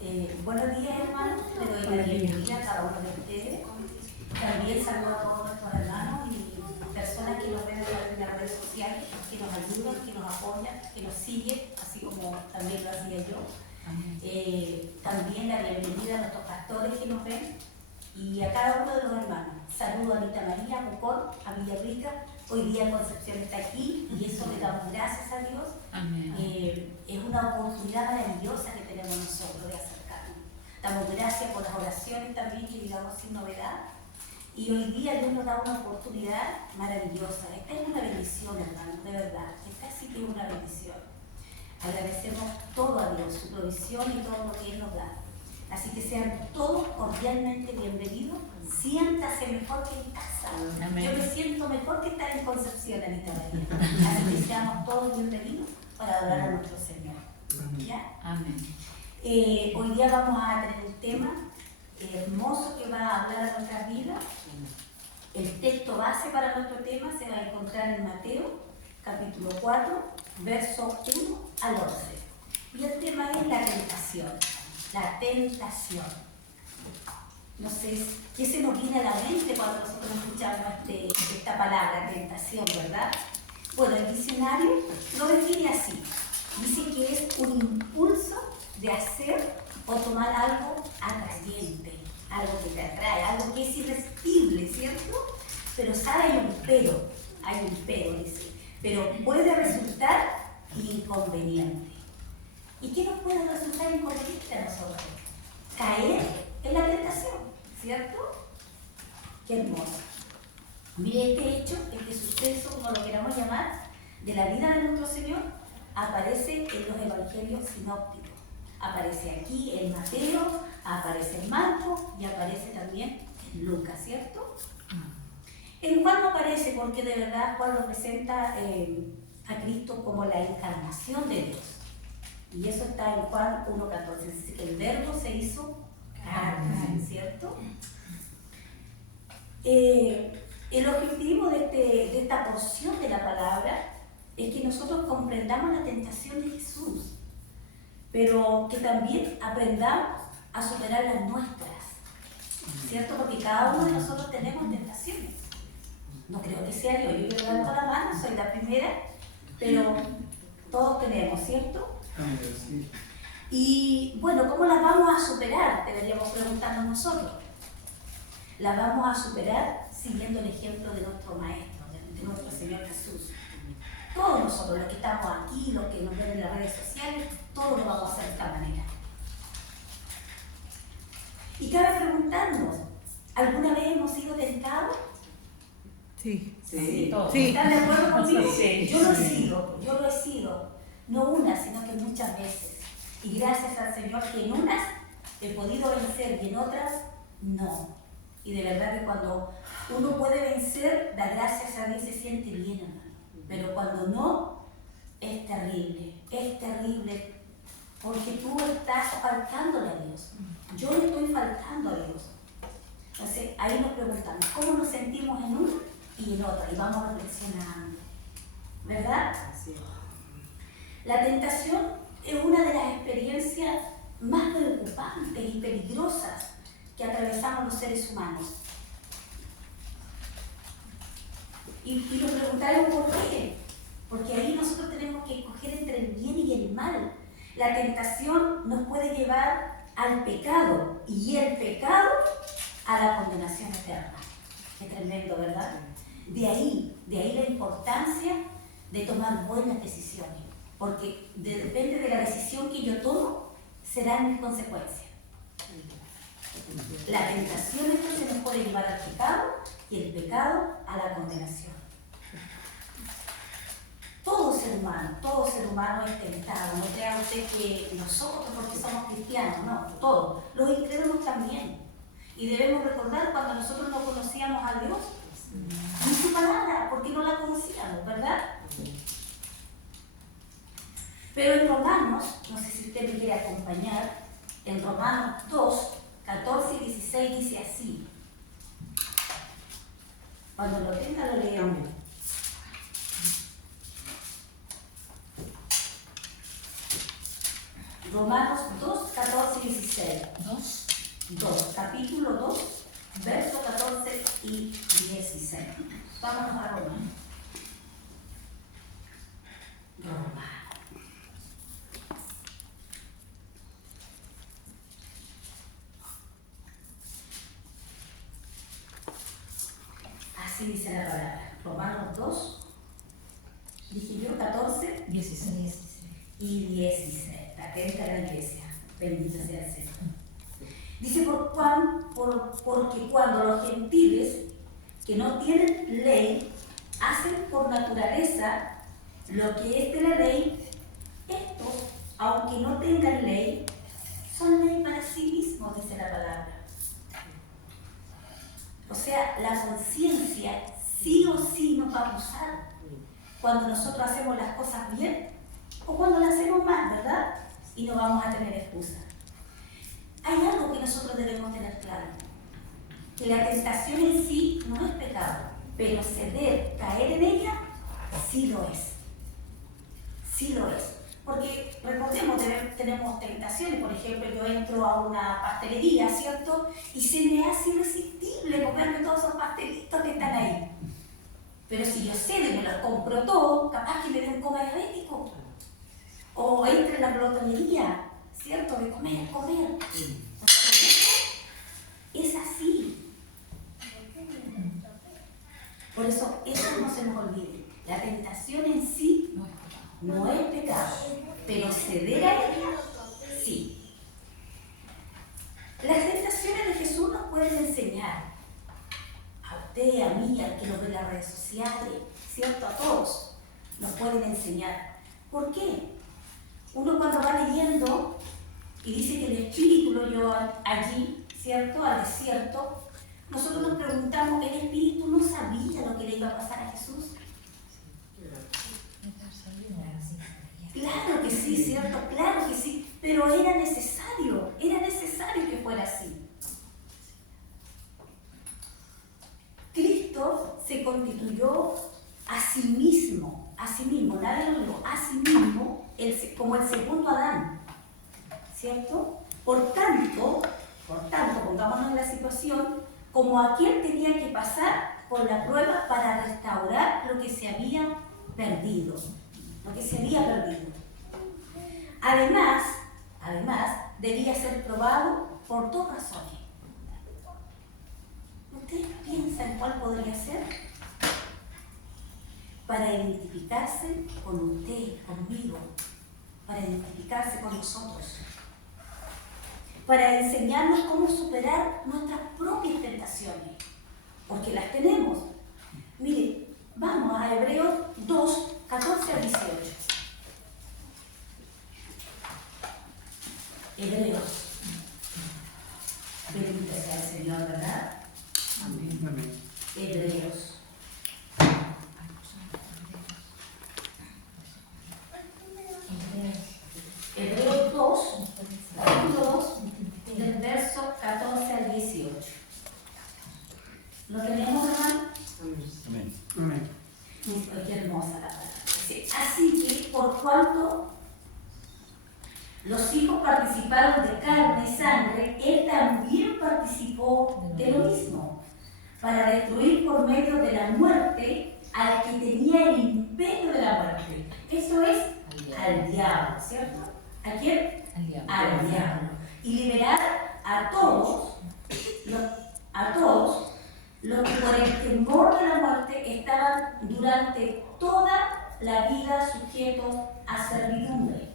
Buenos días, hermanos. Le doy la bienvenida a cada uno de ustedes. También saludo a todos nuestros hermanos y personas que nos ven a través de las redes sociales, que nos ayudan, que nos apoyan, que nos siguen, así como también lo hacía yo. También la bienvenida a nuestros pastores que nos ven y a cada uno de los hermanos. Saludo a Anita María, a Pucón, a Villarrica. Hoy día Concepción está aquí y eso le damos gracias a Dios. Es una oportunidad maravillosa que tenemos nosotros de acercarnos. Damos gracias por las oraciones también que digamos sin novedad. Y hoy día Dios nos da una oportunidad maravillosa. Esta es una bendición, hermano, de verdad. Esta sí que es una bendición. Agradecemos todo a Dios, su provisión y todo lo que Él nos da. Así que sean todos cordialmente bienvenidos. Siéntase mejor que en casa. Amén. Yo me siento mejor que estar en Concepción, Anita María. Así que seamos todos bienvenidos para adorar a nuestro Señor. ¿Ya? Amén. Hoy día vamos a tener un tema hermoso que va a hablar a nuestras vidas. El texto base para nuestro tema se va a encontrar en Mateo, capítulo 4, versos 1 al 11. Y el tema es la tentación. La tentación. No sé qué se nos viene a la mente cuando nosotros escuchamos esta palabra, tentación, ¿verdad? Bueno, el diccionario lo define así. Dice que es un impulso de hacer o tomar algo atrayente, algo que te atrae, algo que es irresistible, ¿cierto? Pero sabe, hay un pero, dice, pero puede resultar inconveniente. ¿Y qué nos puede resultar inconveniente a nosotros? Caer en la tentación, ¿cierto? Qué hermoso. Mire, este hecho, este suceso, como lo queramos llamar, de la vida de nuestro Señor, aparece en los evangelios sinópticos. Aparece aquí en Mateo, aparece en Marcos y aparece también en Lucas, ¿cierto? En Juan no aparece porque de verdad Juan lo presenta a Cristo como la encarnación de Dios. Y eso está en Juan 1:14. Dice que el verbo se hizo carne, ¿cierto? El objetivo de esta porción de la palabra es que nosotros comprendamos la tentación de Jesús, pero que también aprendamos a superar las nuestras, ¿cierto? Porque cada uno de nosotros tenemos tentaciones. No creo que sea yo levanto la mano, soy la primera, pero todos tenemos, ¿cierto? Y bueno, ¿cómo las vamos a superar? Deberíamos preguntarnos nosotros. Las vamos a superar siguiendo el ejemplo de nuestro Maestro, de nuestro Señor Jesús. Todos nosotros, los que estamos aquí, los que nos ven en las redes sociales, todos lo vamos a hacer de esta manera. Y cabe preguntarnos, ¿alguna vez hemos sido tentados? Sí. ¿Están de acuerdo conmigo? Sí. Yo lo he sido, no una, sino que muchas veces. Y gracias al Señor que en unas he podido vencer y en otras no. Y de verdad que cuando uno puede vencer, da gracias a Dios y se siente bien, hermano. Pero cuando no, es terrible, porque tú estás faltándole a Dios. Yo le estoy faltando a Dios. Entonces ahí nos preguntamos, ¿cómo nos sentimos en una y en otra? Y vamos reflexionando, ¿verdad? Así es. La tentación es una de las experiencias más preocupantes y peligrosas que atravesamos los seres humanos. Y nos preguntaron por qué. Porque ahí nosotros tenemos que escoger entre el bien y el mal. La tentación nos puede llevar al pecado y el pecado a la condenación eterna. Qué tremendo, ¿verdad? De ahí la importancia de tomar buenas decisiones. Porque depende de la decisión que yo tomo, serán mis consecuencias. La tentación entonces nos puede llevar al pecado y el pecado a la condenación. Todo ser humano es tentado. No crea usted que nosotros, porque somos cristianos, no, todos. Los incrédulos también. Y debemos recordar cuando nosotros no conocíamos a Dios, ni su palabra, porque no la conocíamos, ¿verdad? Pero en Romanos, no sé si usted me quiere acompañar, en Romanos 2, 14 y 16 dice así. Cuando lo tenga lo leemos. Romanos 2, 14 y 16. 2, capítulo 2, verso 14 y 16. Vámonos a Romanos. Así dice la palabra. Romanos 2, dije yo, 14, 16. y 16. Atenta a la iglesia. Bendito sea el Señor. Dice, porque cuando los gentiles que no tienen ley hacen por naturaleza lo que es de la ley, estos, aunque no tengan ley, son ley para sí mismos, dice la palabra. O sea, la conciencia sí o sí nos va a acusar cuando nosotros hacemos las cosas bien o cuando las hacemos mal, ¿verdad? Y no vamos a tener excusa. Hay algo que nosotros debemos tener claro, que la tentación en sí no es pecado, pero ceder, caer en ella, sí lo es. Sí lo es. Porque recordemos, tenemos tentaciones. Por ejemplo, yo entro a una pastelería, ¿cierto? Y se me hace irresistible comerme todos esos pastelitos que están ahí. Pero si yo cedo y me los compro todos, capaz que me dé un coma diabético. O entro en la glotonería, ¿cierto? De comer. Es así. Por eso no se nos olvide. La tentación en sí no es pecado, pero ceder a ella, sí. Las tentaciones de Jesús nos pueden enseñar, a usted, a mí, al que nos ve en las redes sociales, ¿cierto? A todos nos pueden enseñar. ¿Por qué? Uno cuando va leyendo y dice que el Espíritu lo llevó allí, ¿cierto? Al desierto, nosotros nos preguntamos, ¿el Espíritu no sabía lo que le iba a pasar a Jesús? Claro que sí, ¿cierto? Claro que sí, pero era necesario que fuera así. Cristo se constituyó a sí mismo, nadie lo dijo, a sí mismo, como el segundo Adán, ¿cierto? Por tanto, pongámonos en la situación, como aquel tenía que pasar por la prueba para restaurar lo que se había perdido. Además, debía ser probado por dos razones. ¿Ustedes piensan cuál podría ser? Para identificarse con usted, conmigo, para identificarse con nosotros, para enseñarnos cómo superar nuestras propias tentaciones, porque las tenemos. Mire, vamos a Hebreos 2, 14 a 18. Hebreos. Bendito sea el Señor, ¿verdad? Amén. Hebreos. Hebreos 2, capítulo 2, del verso 14 al 18. ¿Lo tenemos, hermano? Amén. Amén. Qué hermosa la palabra. Así que, por cuanto los hijos participaron de carne y sangre, él también participó de lo mismo, para destruir por medio de la muerte al que tenía el imperio de la muerte. Eso es al diablo, ¿cierto? ¿A quién? Al diablo. Y liberar a todos los que por el temor de la muerte estaban durante toda la vida sujetos a servidumbre.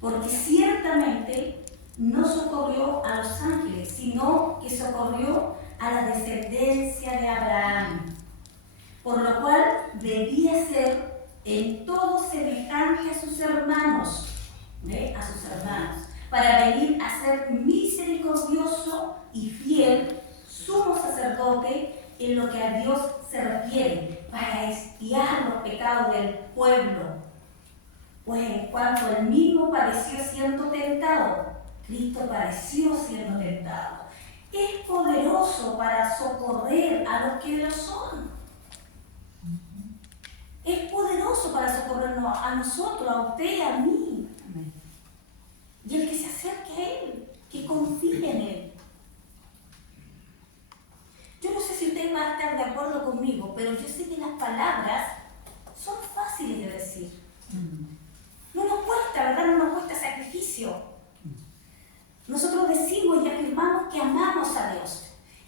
Porque ciertamente no socorrió a los ángeles, sino que socorrió a la descendencia de Abraham, por lo cual debía ser en todo semejante a sus hermanos, para venir a ser misericordioso y fiel sumo sacerdote en lo que a Dios se refiere, para expiar los pecados del pueblo. Pues en cuanto él mismo padeció siendo tentado, Cristo padeció siendo tentado. Es poderoso para socorrer a los que lo son. Es poderoso para socorrernos a nosotros, a usted y a mí. palabras son fáciles de decir. No nos cuesta, ¿verdad? No nos cuesta sacrificio. Nosotros decimos y afirmamos que amamos a Dios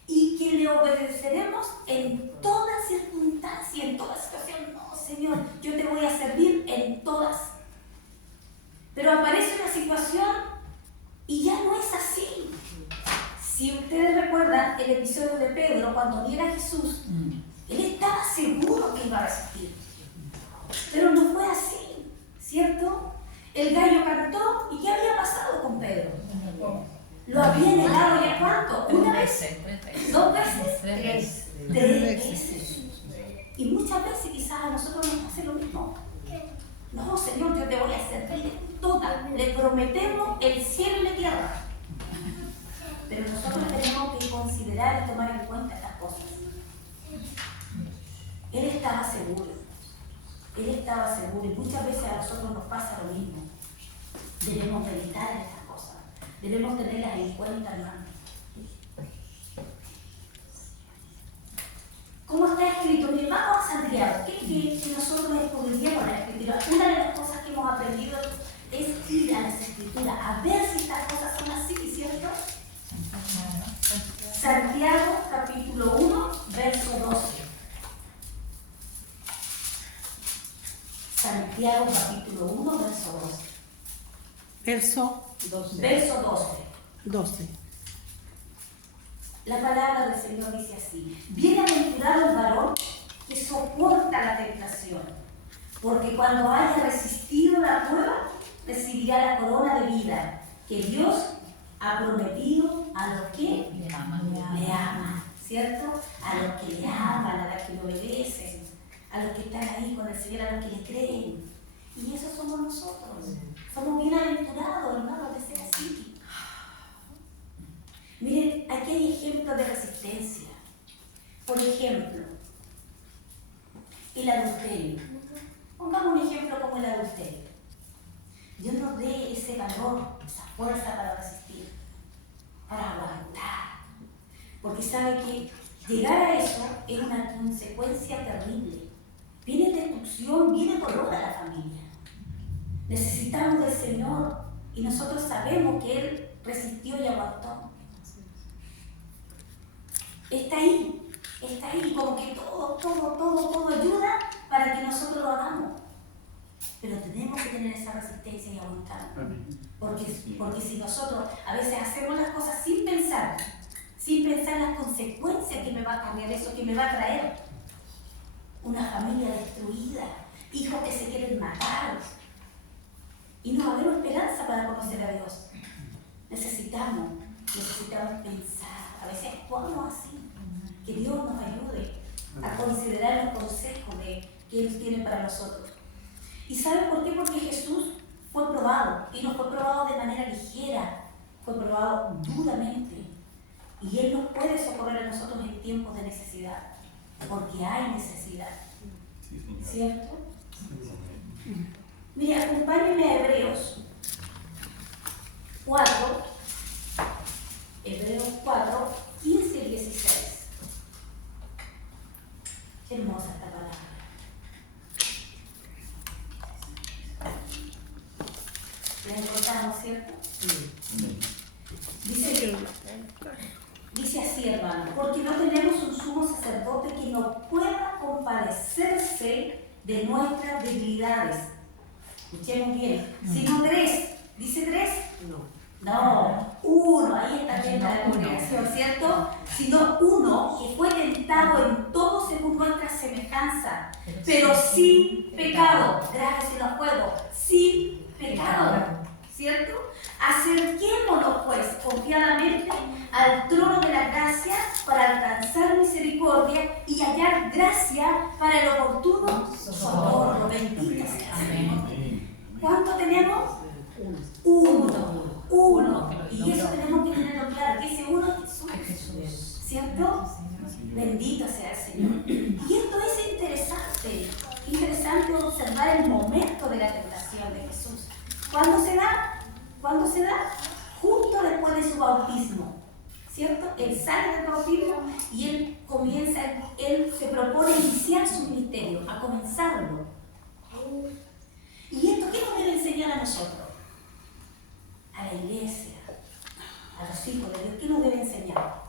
y que le obedeceremos en toda circunstancia, en toda situación. No, Señor, yo te voy a servir en todas. Pero aparece una situación y ya no es así. Si ustedes recuerdan el episodio de Pedro, cuando viera a Jesús, él estaba seguro que iba a resistir. Pero no fue así, ¿cierto? El gallo cantó, ¿y qué había pasado con Pedro? ¿Lo había negado ya cuánto? ¿Una vez? ¿2 veces? 3 veces. Y muchas veces quizás a nosotros nos pase lo mismo. No, Señor, yo te voy a servir toda. Le prometemos el cielo y la tierra. Pero nosotros tenemos que considerar y tomar en cuenta estas cosas. Él estaba seguro. Él estaba seguro. Y muchas veces a nosotros nos pasa lo mismo. Debemos meditar en estas cosas. Debemos tenerlas en cuenta, hermano. ¿Cómo está escrito? Miren, vamos a Santiago. ¿Qué quiere que nosotros escudriñemos la Escritura? Una de las cosas que hemos aprendido es ir a las Escrituras, a ver si estas cosas son así, ¿cierto? Santiago, capítulo 1, verso 12. Santiago, capítulo 1, verso 12. Verso Verso 12. La palabra del Señor dice así: bienaventurado el varón que soporta la tentación, porque cuando haya resistido la prueba, recibirá la corona de vida que Dios ha prometido a los que le aman, ¿cierto? A los que le aman, a los que le obedecen, a los que están ahí con el Señor, a los que le creen. Y esos somos nosotros. Somos bienaventurados, hermanos, de ser así. Miren, aquí hay ejemplos de resistencia. Por ejemplo, el adulterio. Pongamos un ejemplo como el adulterio. Dios nos dé ese valor, esa fuerza para resistir, para aguantar. Porque sabe que llegar a eso es una consecuencia terrible. Viene destrucción, viene dolor a la familia. Necesitamos del Señor y nosotros sabemos que Él resistió y aguantó. Está ahí, como que todo ayuda para que nosotros lo hagamos. Pero tenemos que tener esa resistencia y aguantar. Porque si nosotros a veces hacemos las cosas sin pensar las consecuencias que me va a cambiar eso, que me va a traer una familia destruida, hijos que se quieren matar, y no va a haber esperanza para conocer a Dios. Necesitamos pensar. A veces actuamos así. Que Dios nos ayude a considerar los consejos que Él tiene para nosotros. ¿Y saben por qué? Porque Jesús fue probado, y no fue probado de manera ligera, fue probado duramente. Y Él nos puede socorrer a nosotros en tiempos de necesidad, porque hay necesidad. ¿Cierto? Mira, acompáñenme a Hebreos 4, Hebreos 4, 15 y 16. Qué hermosa esta palabra. ¿La encontramos, cierto? Dice así, hermano: porque no tenemos un sumo sacerdote que no pueda compadecerse de nuestras debilidades. Escuchemos bien. Sino 3. ¿Dice 3? No, 1. Ahí está bien la comunicación, ¿cierto? Sino 1 que fue tentado en todo según nuestra semejanza, pero sin pecado. Grábeselo a fuego. Sin pecado, ¿cierto? Acerquémonos pues confiadamente al trono de la gracia para alcanzar misericordia y hallar gracia para el oportuno socorro. Bendito sea. ¿Cuánto tenemos? 1. Y eso tenemos que tenerlo claro. Dice 1 Jesús, ¿cierto? Bendito sea el Señor. Y esto es interesante observar el momento de la tentación de Jesús. ¿Cuándo se da? Justo después de su bautismo, ¿cierto? Él sale del bautismo y él se propone iniciar su ministerio, a comenzarlo. ¿Y esto qué nos debe enseñar a nosotros? A la iglesia, a los hijos de Dios, ¿qué nos debe enseñar?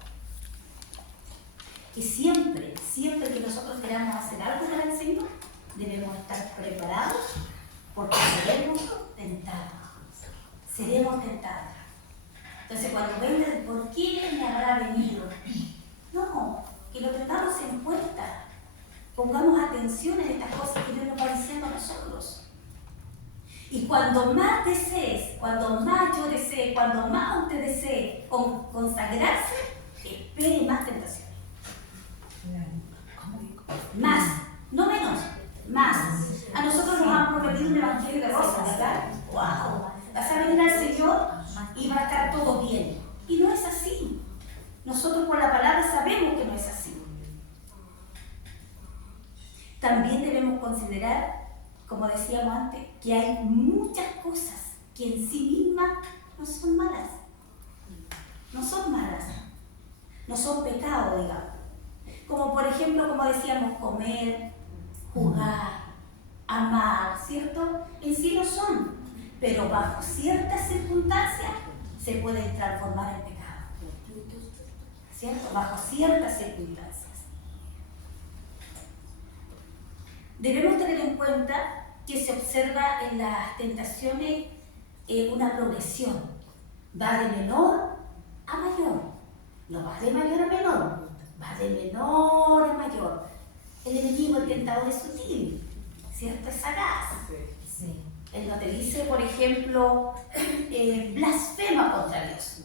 Que siempre que nosotros queramos hacer algo para el Señor, debemos estar preparados porque seremos tentados. Seremos tentados. Entonces cuando vengan, ¿por qué me habrá venido? No, que lo tengamos en cuenta. Pongamos atención en estas cosas que Dios nos va diciendo a nosotros. Y cuando más desees, cuando más yo desee, cuando más usted desee consagrarse, espere más tentaciones. Más, no menos, más. A nosotros nos han prometido un evangelio de rosas, ¿verdad? ¡Wow! Vas a venir al Señor y va a estar todo bien. Y no es así. Nosotros por la palabra sabemos que no es así. También debemos considerar, como decíamos antes, que hay muchas cosas que en sí mismas no son malas. No son malas. No son pecados, digamos. Como por ejemplo, como decíamos, comer, jugar, amar, ¿cierto? En sí no son, pero bajo ciertas circunstancias se pueden transformar en pecado, ¿cierto? Bajo ciertas circunstancias. Debemos tener en cuenta que se observa en las tentaciones una progresión. Va de menor a mayor, no va de mayor a menor. Va de menor a mayor. El enemigo, el tentador, es sutil, ¿cierto? Es sagaz. Sí. Él no te dice, por ejemplo, blasfema contra Dios.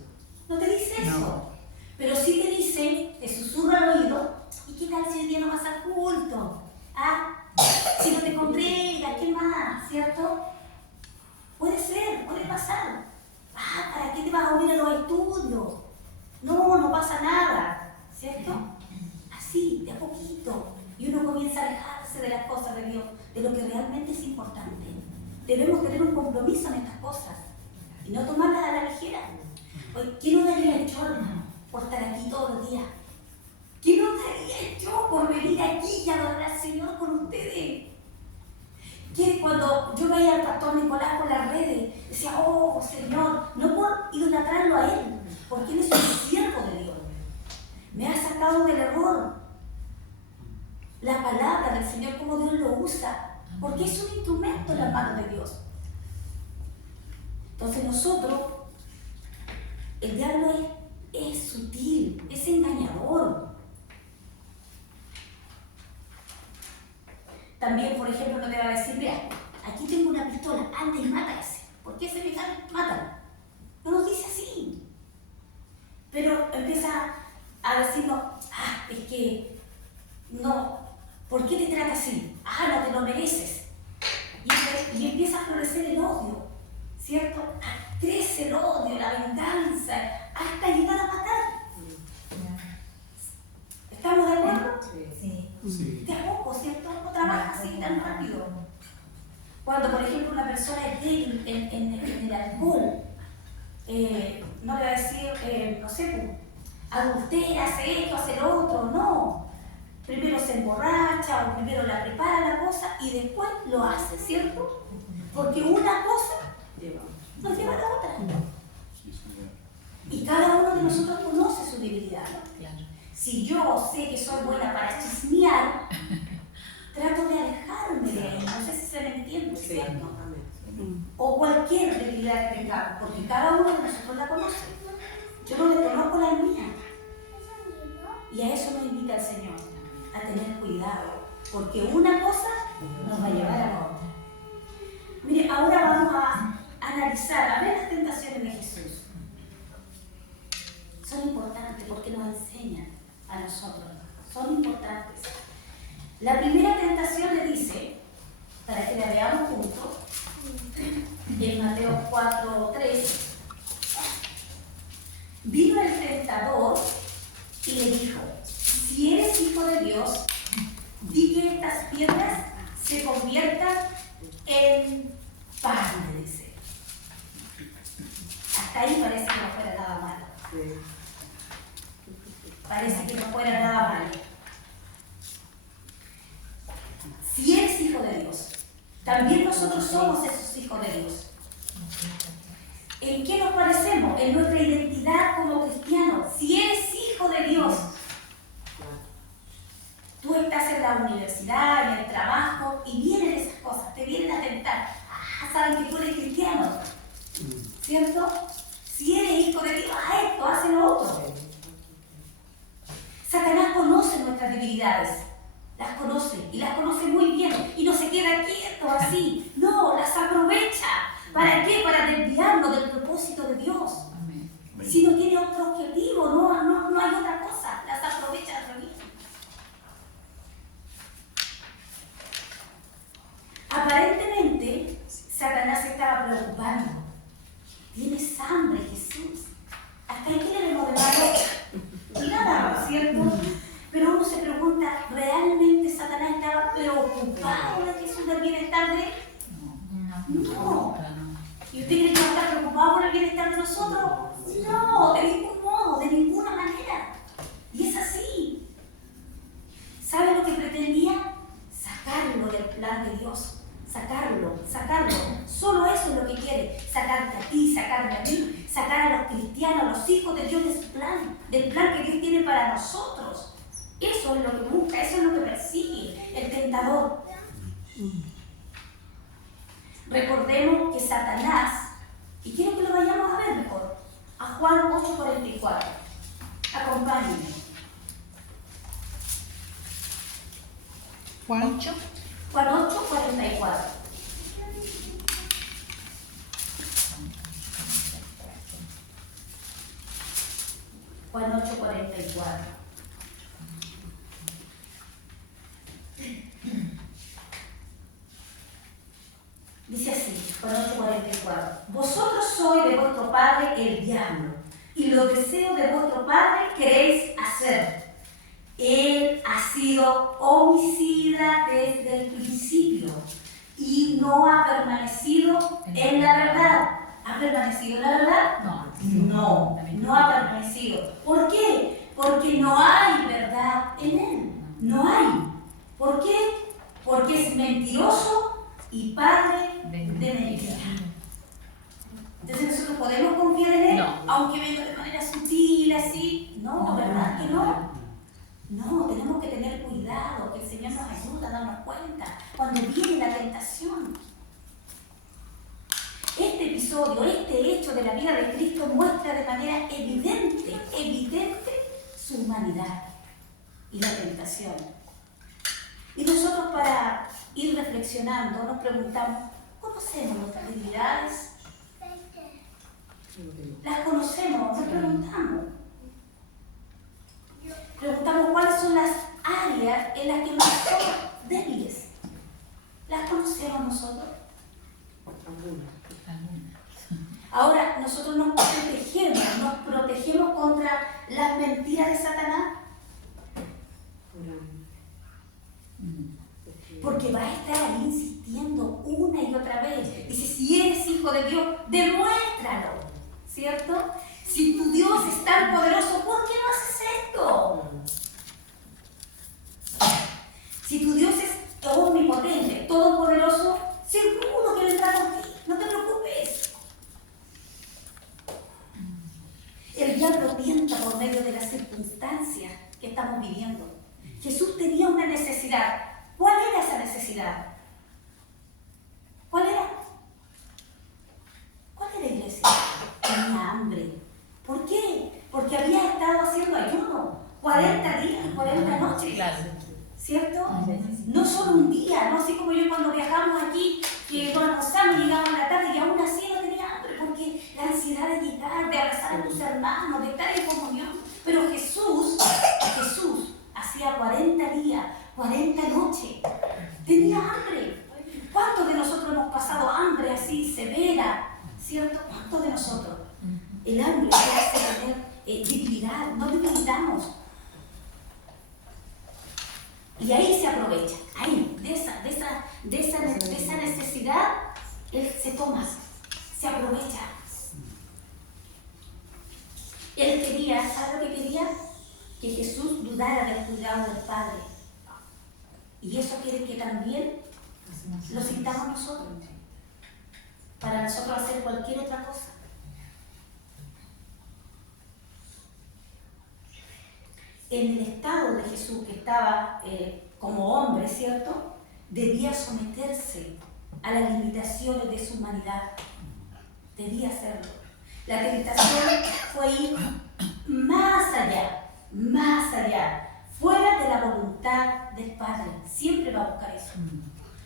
No te dice eso. No. Pero sí te dice, te susurra al oído, ¿y qué tal si hoy día no vas al culto? ¿Ah? Si no te congregas, ¿qué más? ¿Cierto? Puede ser, puede pasar. Ah, ¿para qué te vas a unir a los estudios? No, no pasa nada. ¿Cierto? Así, de a poquito. Y uno comienza a alejarse de las cosas de Dios, de lo que realmente es importante. Debemos tener un compromiso en estas cosas y no tomarlas a la ligera. Hoy, ¿qué no daría yo, hermano, por estar aquí todos los días? ¿Qué no daría yo por venir aquí y adorar al Señor con ustedes? Que cuando yo veía al pastor Nicolás por las redes, decía, oh Señor, no por idolatrarlo a él, porque él es un siervo de Dios. Me ha sacado del error. La palabra del Señor, cómo Dios lo usa, porque es un instrumento en las manos de Dios. Entonces nosotros, el diablo es sutil, es engañador. También, por ejemplo, no te va a decir, mira, aquí tengo una pistola, anda y mata a ese. ¿Por qué ese me mata? No nos dice así. Pero empieza a decirnos, es que no, ¿por qué te trata así? No te lo mereces. Y empieza a florecer el odio, ¿cierto? Crece el odio, la venganza, hasta llegar a matar. ¿Estamos de acuerdo? Sí. De a poco, ¿cierto? No trabaja así tan rápido. Cuando, por ejemplo, una persona es débil en el alcohol, no le va a decir, no sé, adultera, hace esto, hace lo otro, no. Primero se emborracha o primero la prepara la cosa y después lo hace, ¿cierto? Porque una cosa nos lleva a la otra. Y cada uno de nosotros conoce su debilidad. Si yo sé que soy buena para chismear, trato de alejarme de ahí. No sé si se me entiende, ¿cierto? O cualquier debilidad que tengamos, porque cada uno de nosotros la conoce. Yo no le conozco la mía. Y a eso nos invita el Señor, a tener cuidado, porque una cosa nos va a llevar a la otra. Mire, ahora vamos a analizar, a ver las tentaciones de Jesús. Son importantes porque nos enseñan a nosotros, son importantes. La primera tentación le dice, para que la veamos juntos, en Mateo 4:3, vino el tentador y le dijo, si eres hijo de Dios, di que estas piedras se conviertan en pan, le dice. Hasta ahí parece que no fuera nada malo. parece que no fuera nada malo. Si eres hijo de Dios, también nosotros somos esos hijos de Dios. ¿En qué nos parecemos? En nuestra identidad como cristianos. Si eres hijo de Dios, tú estás en la universidad, en el trabajo, y vienen esas cosas, te vienen a tentar. Ah, saben que tú eres cristiano, ¿cierto? Si eres hijo de Dios, haz esto, haz lo otro. Satanás conoce nuestras debilidades, las conoce, y las conoce muy bien, y no se queda quieto así, no, las aprovecha. ¿Para qué? Para desviarnos del propósito de Dios. Amén. Si no tiene otro objetivo, no hay otra cosa, las aprovecha al revés. Aparentemente, Satanás estaba preocupando. Tienes hambre, Jesús. ¿Hasta ahí qué le modelo? Nada, ¿cierto? Pero uno se pregunta, ¿realmente Satanás estaba preocupado de Jesús, del bienestar de él? No. ¿Y usted cree que no está preocupado por el bienestar de nosotros? No, de ningún modo, de ninguna manera. Y es así. ¿Sabe lo que pretendía? Sacarlo del plan de Dios. Sacarlo. Solo eso es lo que quiere. Sacarte a ti, sacarme a mí, sacar a los cristianos, a los hijos de Dios de su plan, del plan que Dios tiene para nosotros. Eso es lo que busca, eso es lo que persigue el tentador. Recordemos que Satanás, y quiero que lo vayamos a ver mejor, a Juan 8:44. Acompáñenme. Juan 8. Juan 8:44. Juan 8:44. Dice así, Juan 8:44. Vosotros sois de vuestro padre el diablo, y los deseos de vuestro padre queréis hacer. Él ha sido homicida desde el principio y no ha permanecido en la verdad. ¿Ha permanecido en la verdad? No ha permanecido. ¿Por qué? Porque no hay verdad en él. No hay. ¿Por qué? Porque es mentiroso y padre de mentira. Entonces nosotros podemos confiar en él, aunque venga de manera sutil, así. No, ¿verdad que no? No, tenemos que tener cuidado, que el Señor nos ayuda a darnos cuenta cuando viene la tentación. Este episodio, este hecho de la vida de Cristo muestra de manera evidente su humanidad y la tentación. Y nosotros, para ir reflexionando, nos preguntamos, ¿conocemos nuestras debilidades? ¿Las conocemos? Nos preguntamos. Preguntamos cuáles son las áreas en las que nosotros somos débiles. ¿Las conocemos nosotros? Ahora, nosotros nos protegemos contra las mentiras de Satanás. Porque va a estar ahí insistiendo una y otra vez. Dice, si eres hijo de Dios, demuéstralo. ¿Cierto? Si tu Dios es tan poderoso, ¿por qué no haces esto? Si tu Dios es omnipotente, todopoderoso, seguro que vendrá por ti. No te preocupes. El diablo tienta por medio de las circunstancias que estamos viviendo. Jesús tenía una necesidad. ¿Cuál era esa necesidad? ¿Cuál era? ¿Cuál era, iglesia? Tenía hambre. ¿Por qué? Porque había estado haciendo ayuno 40 días, 40 noches. ¿Cierto? No solo un día, no así como yo cuando viajamos aquí, que nos almorzamos y llegamos en la tarde y aún así no tenía hambre, porque la ansiedad de llegar, de abrazar a tus hermanos, de estar en comunión. Pero Jesús hacía 40 días, 40 noches, tenía hambre. ¿Cuántos de nosotros hemos pasado hambre así, severa? ¿Cierto? ¿Cuántos de nosotros? El hambre te hace tener debilidad, no debilitamos. Y ahí se aprovecha, ahí, de esa necesidad, él se toma, se aprovecha. Él quería, ¿sabe lo que quería? que Jesús dudara del cuidado del Padre. Y eso quiere que también lo sintamos nosotros, para nosotros hacer cualquier otra cosa. En el estado de Jesús, que estaba como hombre, ¿cierto?, debía someterse a las limitaciones de su humanidad. Debía hacerlo. La tentación fue ir más allá, fuera de la voluntad del Padre. Siempre va a buscar eso.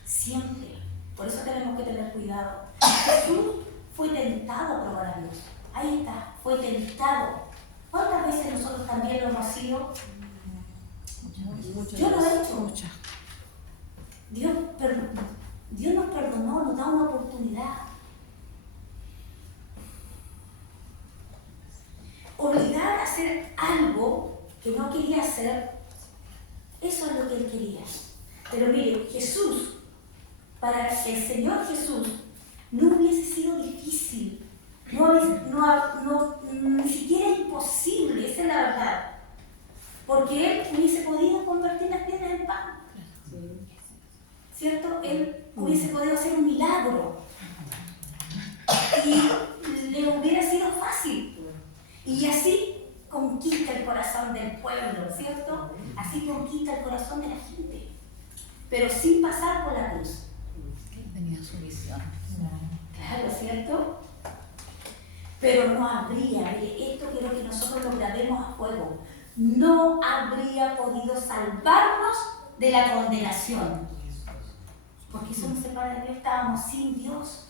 Siempre. Por eso tenemos que tener cuidado. Jesús fue tentado a probar a Dios. Ahí está, fue tentado. ¿Cuántas veces nosotros también lo hemos sido? Yo lo he hecho. Muchas. Dios nos perdonó, nos da una oportunidad. Obligar a hacer algo que no quería hacer, eso es lo que él quería. Pero mire, Jesús, para el Señor Jesús, no hubiese sido difícil, ni siquiera imposible, esa es la verdad. Porque él hubiese podido convertir las piedras en pan. ¿Cierto? Él hubiese podido hacer un milagro. Y le hubiera sido fácil. Y así conquista el corazón del pueblo, ¿cierto? Así conquista el corazón de la gente. Pero sin pasar por la cruz. Tenía su visión. Claro, ¿cierto? Pero no habría, esto quiero que nosotros lo grabemos a fuego, no habría podido salvarnos de la condenación. Porque eso nos separa de Dios, estábamos sin Dios,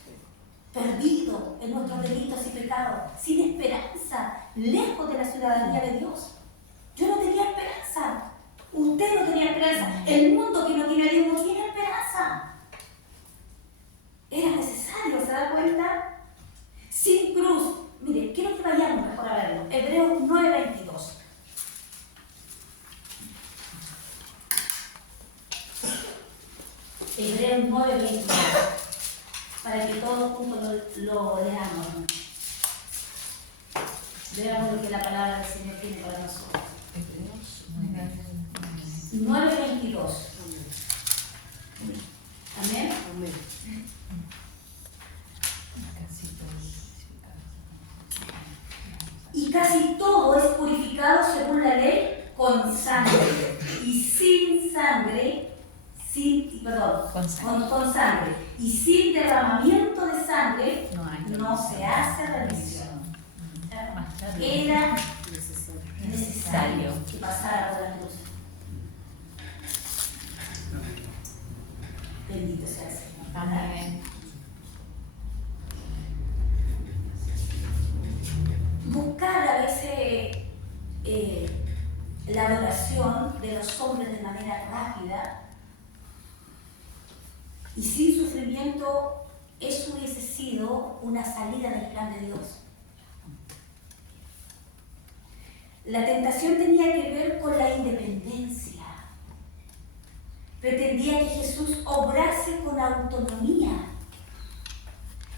perdidos en nuestros delitos y pecados, sin esperanza, lejos de la ciudadanía de Dios. Yo no tenía esperanza, usted no tenía esperanza, el mundo que no tiene a Dios no tiene esperanza. Era necesario, ¿se da cuenta? Sin cruz. Mire, quiero que vayamos mejor a verlo. Hebreos 9:22. Hebreos 9:22. Para que todos juntos lo leamos. Veamos lo que la palabra del Señor tiene para nosotros. Hebreos 9:22. Amén. Y casi todo es purificado según la ley con sangre. Y sin sangre, con sangre. Y sin derramamiento de sangre no se hace remisión. Era necesario que pasara por la cruz. Bendito sea el Señor. Amén. Buscar a veces la adoración de los hombres de manera rápida y sin sufrimiento, eso hubiese sido una salida del plan de Dios. La tentación tenía que ver con la independencia. Pretendía que Jesús obrase con autonomía,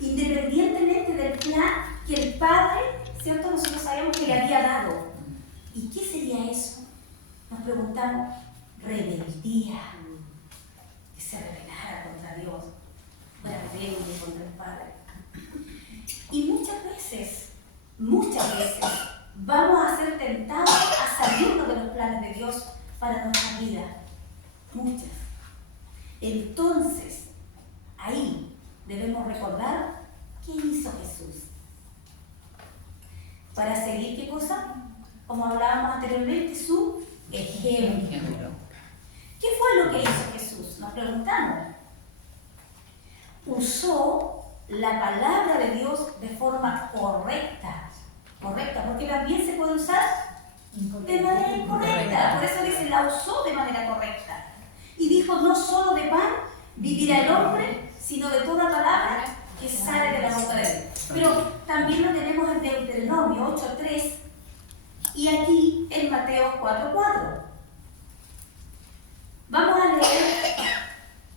independientemente del plan que el Padre, ¿cierto?, nosotros sabemos que le había dado. ¿Y qué sería eso? Nos preguntamos, rebeldía, que se rebelara contra Dios, fuera rebelde contra el Padre. Y muchas veces, vamos a ser tentados a salirnos de los planes de Dios para nuestra vida. Muchas. Entonces, ahí debemos recordar qué hizo Jesús. Para seguir, ¿qué cosa? Como hablábamos anteriormente, su ejemplo. ¿Qué fue lo que hizo Jesús? Nos preguntamos. Usó la palabra de Dios de forma correcta, porque también se puede usar de manera incorrecta. Por eso dice, la usó de manera correcta. Y dijo, no solo de pan vivirá el hombre, sino de toda palabra que sale de la boca de Dios. Pero también lo tenemos en Deuteronomio 8:3 y aquí en Mateo 4:4. Vamos a leer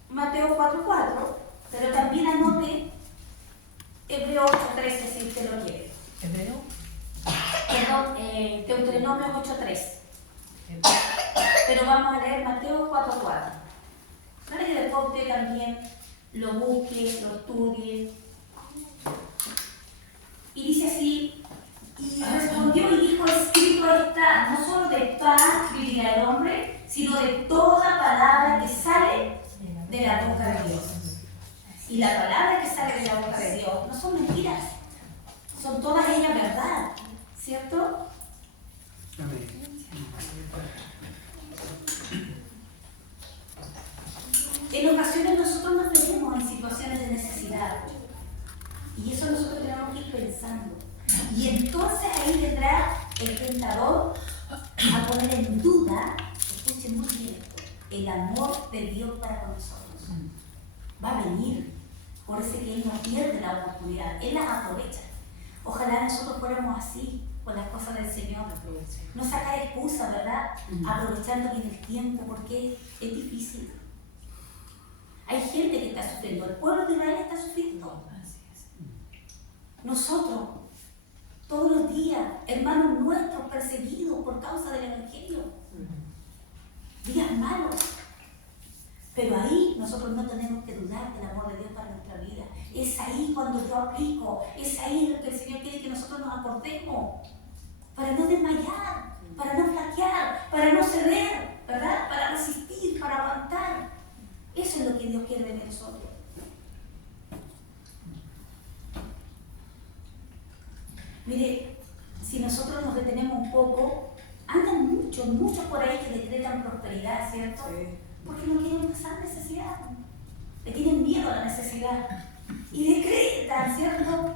Mateo 4:4, pero también anote Hebreo 8:13 si usted lo quiere. ¿Hebreo? Perdón, Deuteronomio 8:3. Pero vamos a leer Mateo 4:4. Para que después usted también lo busque, lo estudie. Y dice así, y respondió y dijo, escrito está, no solo de pan vivirá el hombre, sino de toda palabra que sale de la boca de Dios. Y la palabra que sale de la boca de Dios no son mentiras, son todas ellas verdad, ¿cierto? Amén. En ocasiones nosotros nos metemos en situaciones de necesidad y eso nosotros tenemos que ir pensando. Y entonces ahí vendrá el tentador a poner en duda, escuchen muy bien esto, el amor de Dios para con nosotros. Va a venir, por eso que Él no pierde la oportunidad, Él las aprovecha. Ojalá nosotros fuéramos así con las cosas del Señor. No sacar excusas, ¿verdad? Aprovechando bien el tiempo, porque es difícil. Hay gente que está sufriendo, el pueblo de Israel está sufriendo. Nosotros, todos los días, hermanos nuestros perseguidos por causa del Evangelio. Días malos. Pero ahí nosotros no tenemos que dudar del amor de Dios para nuestra vida. Es ahí cuando yo aplico, es ahí lo que el Señor quiere que nosotros nos acordemos. Para no desmayar, para no flaquear, para no ceder, ¿verdad? Para resistir, para aguantar. Eso es lo que Dios quiere de nosotros. Mire, si nosotros nos detenemos un poco, andan muchos por ahí que decretan prosperidad, ¿cierto? Porque no quieren pasar necesidad. Le tienen miedo a la necesidad. Y decretan, ¿cierto?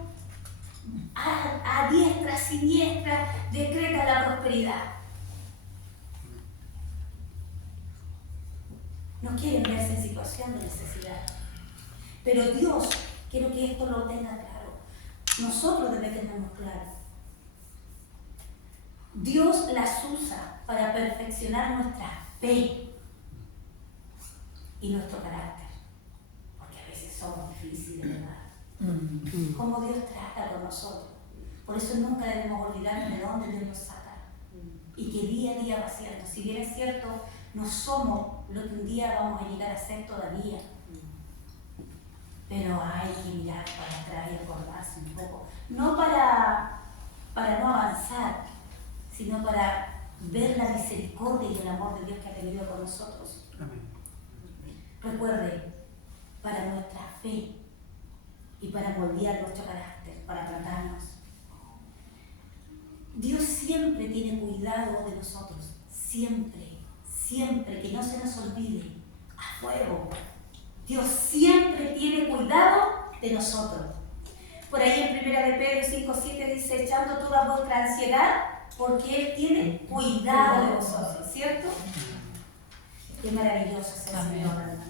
A diestra, siniestra, decretan la prosperidad. No quieren verse en situación de necesidad. Pero Dios, quiero que esto lo tenga claro. Nosotros debemos tenerlo claro. Dios las usa para perfeccionar nuestra fe y nuestro carácter. Porque a veces somos difíciles, ¿verdad? Cómo Dios trata con nosotros. Por eso nunca debemos olvidarnos de dónde Dios nos saca. Y que día a día va haciendo. Si bien es cierto, no somos lo que un día vamos a llegar a ser todavía. Pero hay que mirar para atrás y acordarse un poco. No para no avanzar, sino para ver la misericordia y el amor de Dios que ha tenido con nosotros. Amén. Recuerde, para nuestra fe y para moldear nuestro carácter, para tratarnos. Dios siempre tiene cuidado de nosotros, siempre, que no se nos olvide, a fuego. Dios siempre tiene cuidado de nosotros. Por ahí en 1 de Pedro 5:7 dice, echando toda vuestra ansiedad, porque Él tiene cuidado de vosotros, ¿cierto? Qué maravilloso es el Señor, hermano.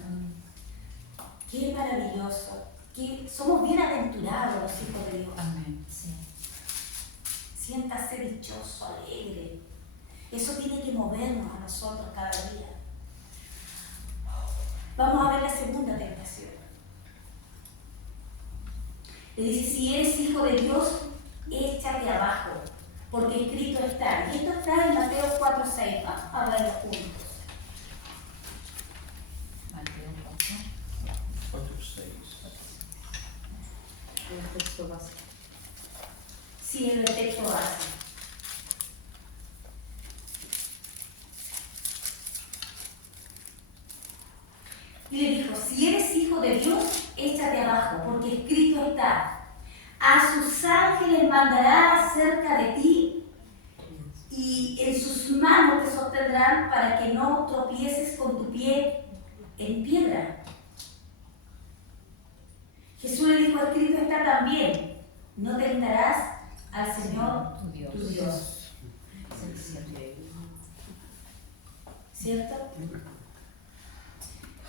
Qué maravilloso. Que somos bienaventurados los hijos de Dios. Amén. Sí. Siéntase dichoso, alegre. Eso tiene que movernos a nosotros cada día. Vamos a ver la segunda tentación. Le dice, si eres hijo de Dios, échate abajo, porque escrito está. Y esto está en Mateo 4:6. Vamos a verlo juntos. Mateo 4:6. El texto básico. Sí, en el texto base. Y le dijo, si eres hijo de Dios, échate abajo, porque escrito está, a sus ángeles mandará cerca de ti y en sus manos te sostendrán para que no tropieces con tu pie en piedra. Jesús le dijo, escrito está también, no tentarás al Señor tu Dios. ¿Cierto?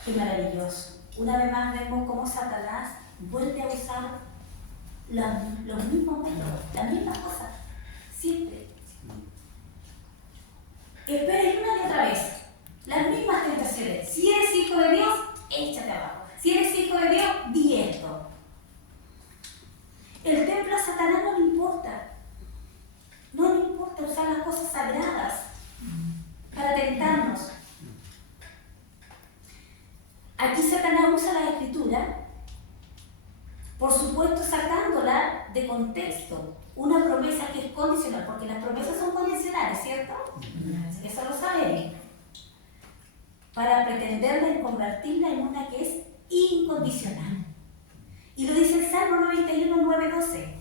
Qué maravilloso. Una vez más vemos cómo Satanás vuelve a usar los mismos métodos, las mismas cosas, siempre. Espera y una y otra vez, las mismas tentaciones. Si eres hijo de Dios, échate abajo. Si eres hijo de Dios, di esto. El templo a Satanás no le importa. No le importa usar las cosas sagradas para condicional, porque las promesas son condicionales, ¿cierto? Eso lo sabemos. Para pretenderla y convertirla en una que es incondicional. Y lo dice el Salmo 91, 9, 12,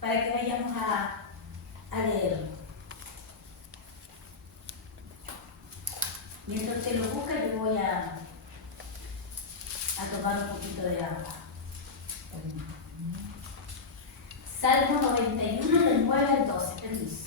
para que vayamos a leerlo. Mientras usted lo busca, yo voy a tomar un poquito de agua. Salmo 91, del 9 al 12, permiso.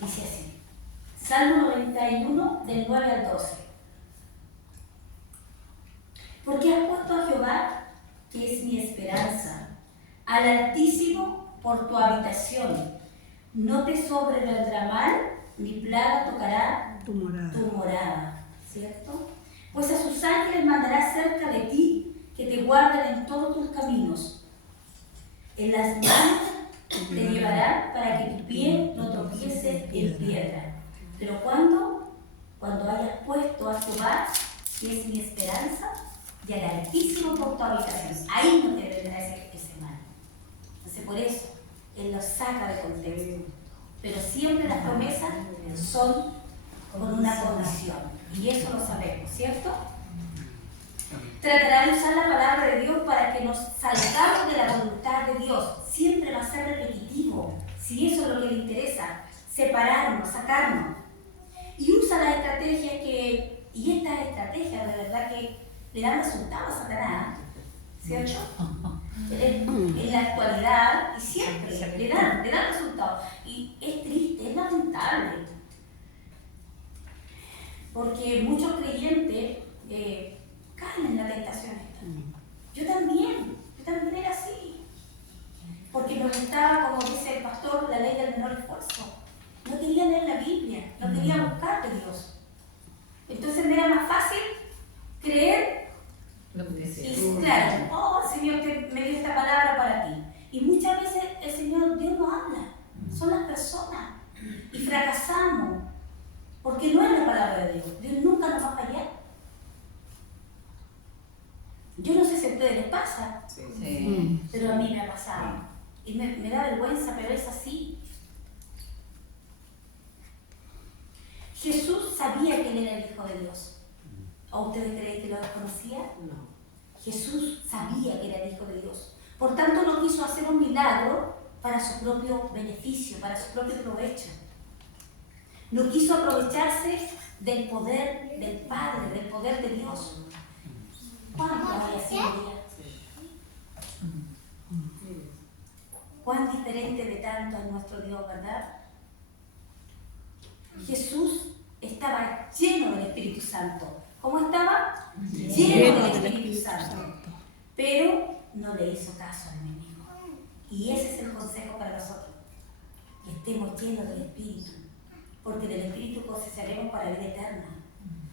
Dice así, Salmo 91, del 9 al 12. Porque has puesto a Jehová, que es mi esperanza, al Altísimo por tu habitación. No te sobrevendrá mal, ni plaga tocará Tu morada. ¿Cierto? Pues a sus ángeles mandará cerca de ti, que te guarden en todos tus caminos. En las manos te llevarán para que tu pie no tropiece en piedra. Pero cuando hayas puesto a Jehová, que es mi esperanza, y al Altísimo por tu habitación, ahí no te vendrá ese mal. Entonces por eso, Él los saca de contexto. Pero siempre las promesas son con una condición. Y eso lo sabemos, ¿cierto? Tratará de usar la palabra de Dios para que nos salgamos de la voluntad de Dios. Siempre va a ser repetitivo, si eso es lo que le interesa, separarnos, sacarnos. Y usa las estrategias y estas estrategias de verdad que le dan resultado a Satanás, ¿cierto? En la actualidad y siempre le dan resultados. Y es triste, es lamentable, porque muchos creyentes caen en la tentación esta. Yo también era así. Porque me gustaba, como dice el pastor, la ley del menor esfuerzo. No quería leer la Biblia, no quería buscar de Dios. Entonces me era más fácil creer y claro, oh Señor, que me dio esta palabra para ti. Y muchas veces el Señor, Dios no habla, son las personas. Y fracasamos, porque no es la palabra de Dios. Dios nunca nos va a fallar. Yo no sé si a ustedes les pasa, Sí. pero a mí me ha pasado. Y me da vergüenza, pero es así. Jesús sabía que Él era el Hijo de Dios. ¿O ustedes creen que lo desconocía? No. Jesús sabía que era el Hijo de Dios. Por tanto, no quiso hacer un milagro para su propio beneficio, para su propio provecho. No quiso aprovecharse del poder del Padre, del poder de Dios. ¿Cuánto hay así hoy día? Cuán diferente de tanto es nuestro Dios, ¿verdad? Jesús estaba lleno del Espíritu Santo. ¿Cómo estaba? Lleno del Espíritu Santo. Pero no le hizo caso al enemigo. Y ese es el consejo para nosotros. Que estemos llenos del Espíritu. Porque del Espíritu cosecharemos para vida eterna.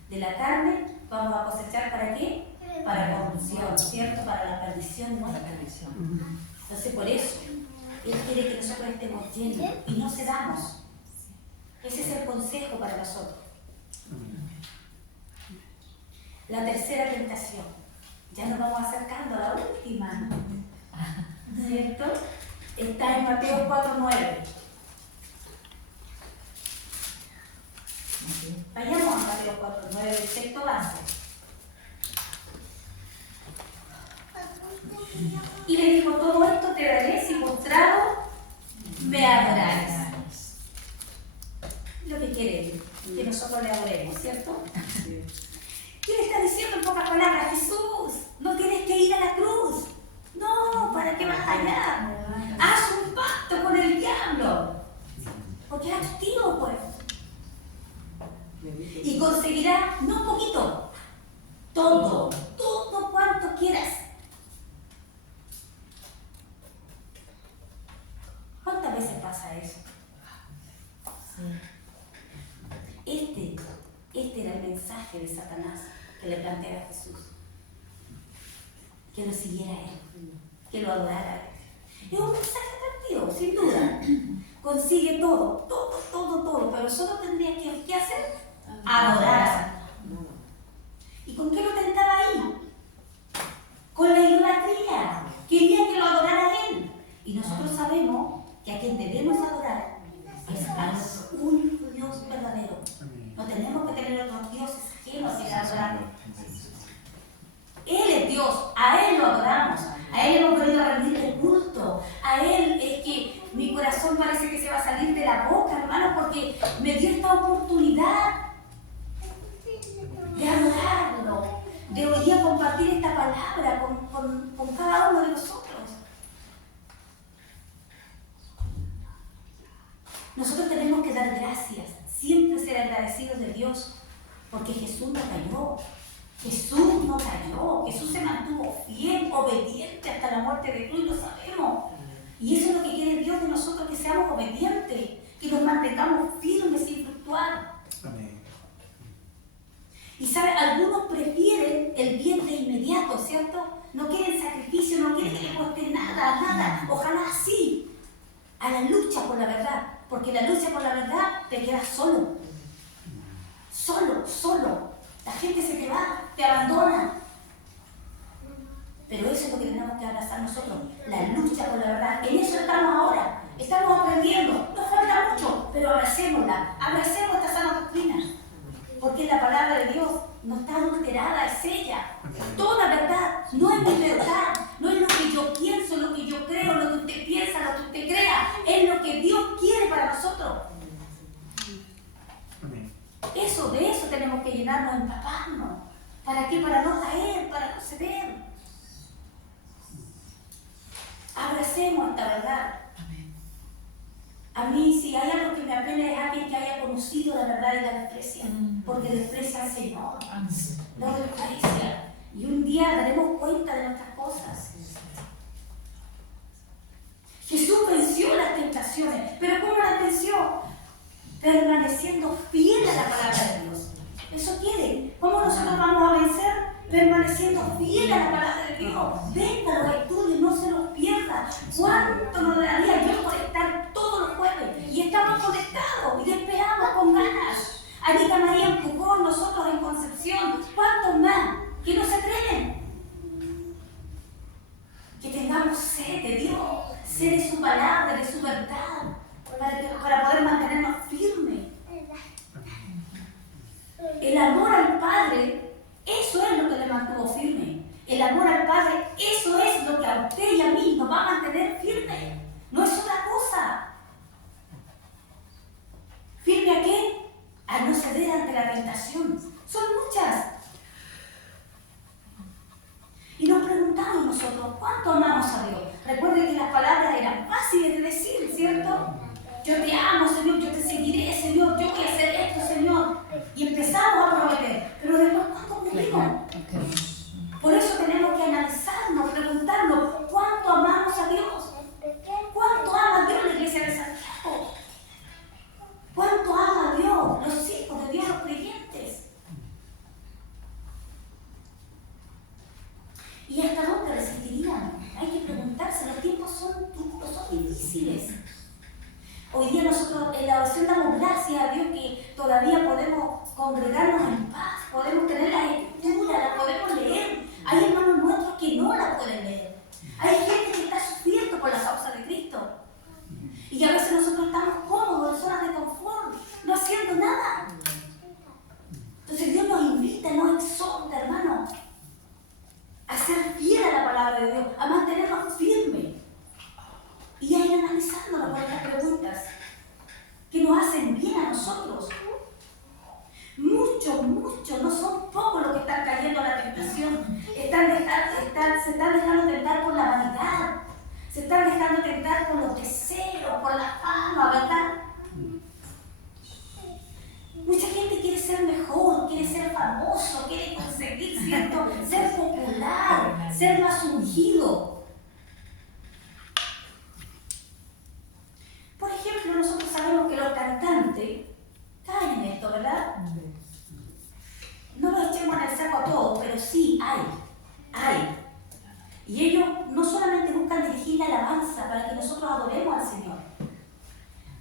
De la carne vamos a cosechar ¿para qué? Para corrupción, ¿cierto? Para la perdición nuestra. Entonces por eso, Él quiere que nosotros estemos llenos y no cedamos. Ese es el consejo para nosotros. La tercera tentación. Ya nos vamos acercando a la última. ¿Cierto? Está en Mateo 4:9. Vayamos a Mateo 4:9, el texto base. Y le dijo, todo esto te daré si postrado me adoráis. Lo que quiere que nosotros le adoremos, ¿cierto? ¿Qué le está diciendo en pocas palabras? Jesús, no tienes que ir a la cruz. No, ¿para qué vas allá? Haz un pacto con el diablo. Porque es activo, pues. Y conseguirás, no poquito, todo cuanto quieras. ¿Cuántas veces pasa eso? Este era el mensaje de Satanás que le plantea a Jesús. Que lo siguiera a Él, que lo adorara a Él. Es un mensaje atractivo, sin consigue todo, pero solo tendrías que ¿qué hacer? Adorar. ¿Y con qué lo tentaba ahí? Con la idolatría. Quería que lo adorara a él. Y nosotros sabemos que a quien debemos adorar es a nuestro único Dios verdadero. No tenemos que tener otros dioses ajenos que adorar. Él es Dios, a Él lo adoramos, a Él hemos venido a rendirle culto, a Él es que mi corazón parece que se va a salir de la boca, hermano, porque me dio esta oportunidad de adorarlo, de hoy día compartir esta palabra con cada uno de nosotros. Nosotros tenemos que dar gracias, siempre ser agradecidos de Dios, porque Jesús no cayó. Jesús no cayó, Jesús se mantuvo fiel, obediente hasta la muerte de cruz, y lo sabemos. Y eso es lo que quiere Dios de nosotros, que seamos obedientes, que nos mantengamos firmes sin fluctuar. Amén. Y sabe, algunos prefieren el bien de inmediato, ¿cierto? No quieren sacrificio, no quieren que le cueste nada. Ojalá así, a la lucha por la verdad, porque la lucha por la verdad te quedas solo. Solo. La gente se te va, te abandona. Pero eso es lo que tenemos que abrazar nosotros, la lucha por la verdad. En eso estamos ahora, estamos aprendiendo. Nos falta mucho, pero abracémosla, abracemos esta sana doctrina. Porque la palabra de Dios no está adulterada, es ella. Toda verdad, no es mi verdad, no es lo que yo pienso, lo que yo creo, lo que usted piensa, lo que usted crea, es lo que Dios quiere para nosotros. De eso tenemos que llenarnos, empaparnos. ¿Para qué? Para no caer, para no ceder. Abracemos esta verdad. A mí, si hay algo que me apena, es alguien que haya conocido la verdad y la desprecia, porque desprecia al Señor, no desprecia. Y un día daremos cuenta de nuestras cosas. Jesús venció las tentaciones, pero ¿cómo las venció? Permaneciendo fiel a la palabra de Dios. Eso quiere. ¿Cómo nosotros vamos a vencer? Permaneciendo fiel a la palabra de Dios. Venga, los estudios, no se los pierda. ¿Cuánto nos daría yo por estar todos los jueves? Y estamos conectados y esperamos con ganas. Anita María en Pucón, nosotros en Concepción. ¿Cuántos más que no se atreven? Que tengamos sed de Dios, sed de su palabra, de su verdad, para poder mantenernos firmes. El amor al Padre, eso es lo que le mantuvo firme. El amor al Padre, eso es lo que a usted y a mí nos va a mantener firme. No es otra cosa. ¿Firme a qué? A no ceder ante la tentación. Son muchas. Y nos preguntamos nosotros, ¿cuánto amamos a Dios? Recuerden que las palabras eran fáciles de decir, ¿cierto? Yo te amo, Señor, yo te seguiré, Señor, yo voy a hacer esto, Señor. Y empezamos a prometer, pero después, ¿cuánto cumplimos? Por eso tenemos que analizarnos, preguntarnos, ¿cuánto amamos a Dios? ¿Cuánto ama a Dios la iglesia de Santiago? ¿Cuánto ama a Dios los hijos de Dios, los creyentes? ¿Y hasta dónde resistirían? Hay que preguntarse, los tiempos son duros, son difíciles. Hoy día nosotros en la oración damos gracias a Dios que todavía podemos congregarnos en paz, podemos tener las escrituras, las podemos leer. Hay hermanos nuestros que no las pueden leer. Hay gente que está sufriendo por la causa de Cristo. Y a veces nosotros estamos cómodos en zonas de confort, no haciendo nada. Entonces Dios nos invita, nos exhorta, hermano, a ser fiel a la palabra de Dios, a mantenernos firmes. Y a ir analizándonos con estas preguntas que nos hacen bien a nosotros. Muchos, no son pocos los que están cayendo a la tentación. Se están dejando tentar por la vanidad, se están dejando tentar por los deseos, por la fama, ¿verdad? Mucha gente quiere ser mejor, quiere ser famoso, quiere conseguir, ¿cierto? Ser popular, ser más ungido. Por ejemplo, nosotros sabemos que los cantantes caen en esto, ¿verdad? No los echemos en el saco a todos, pero sí hay. Y ellos no solamente buscan dirigir la alabanza para que nosotros adoremos al Señor,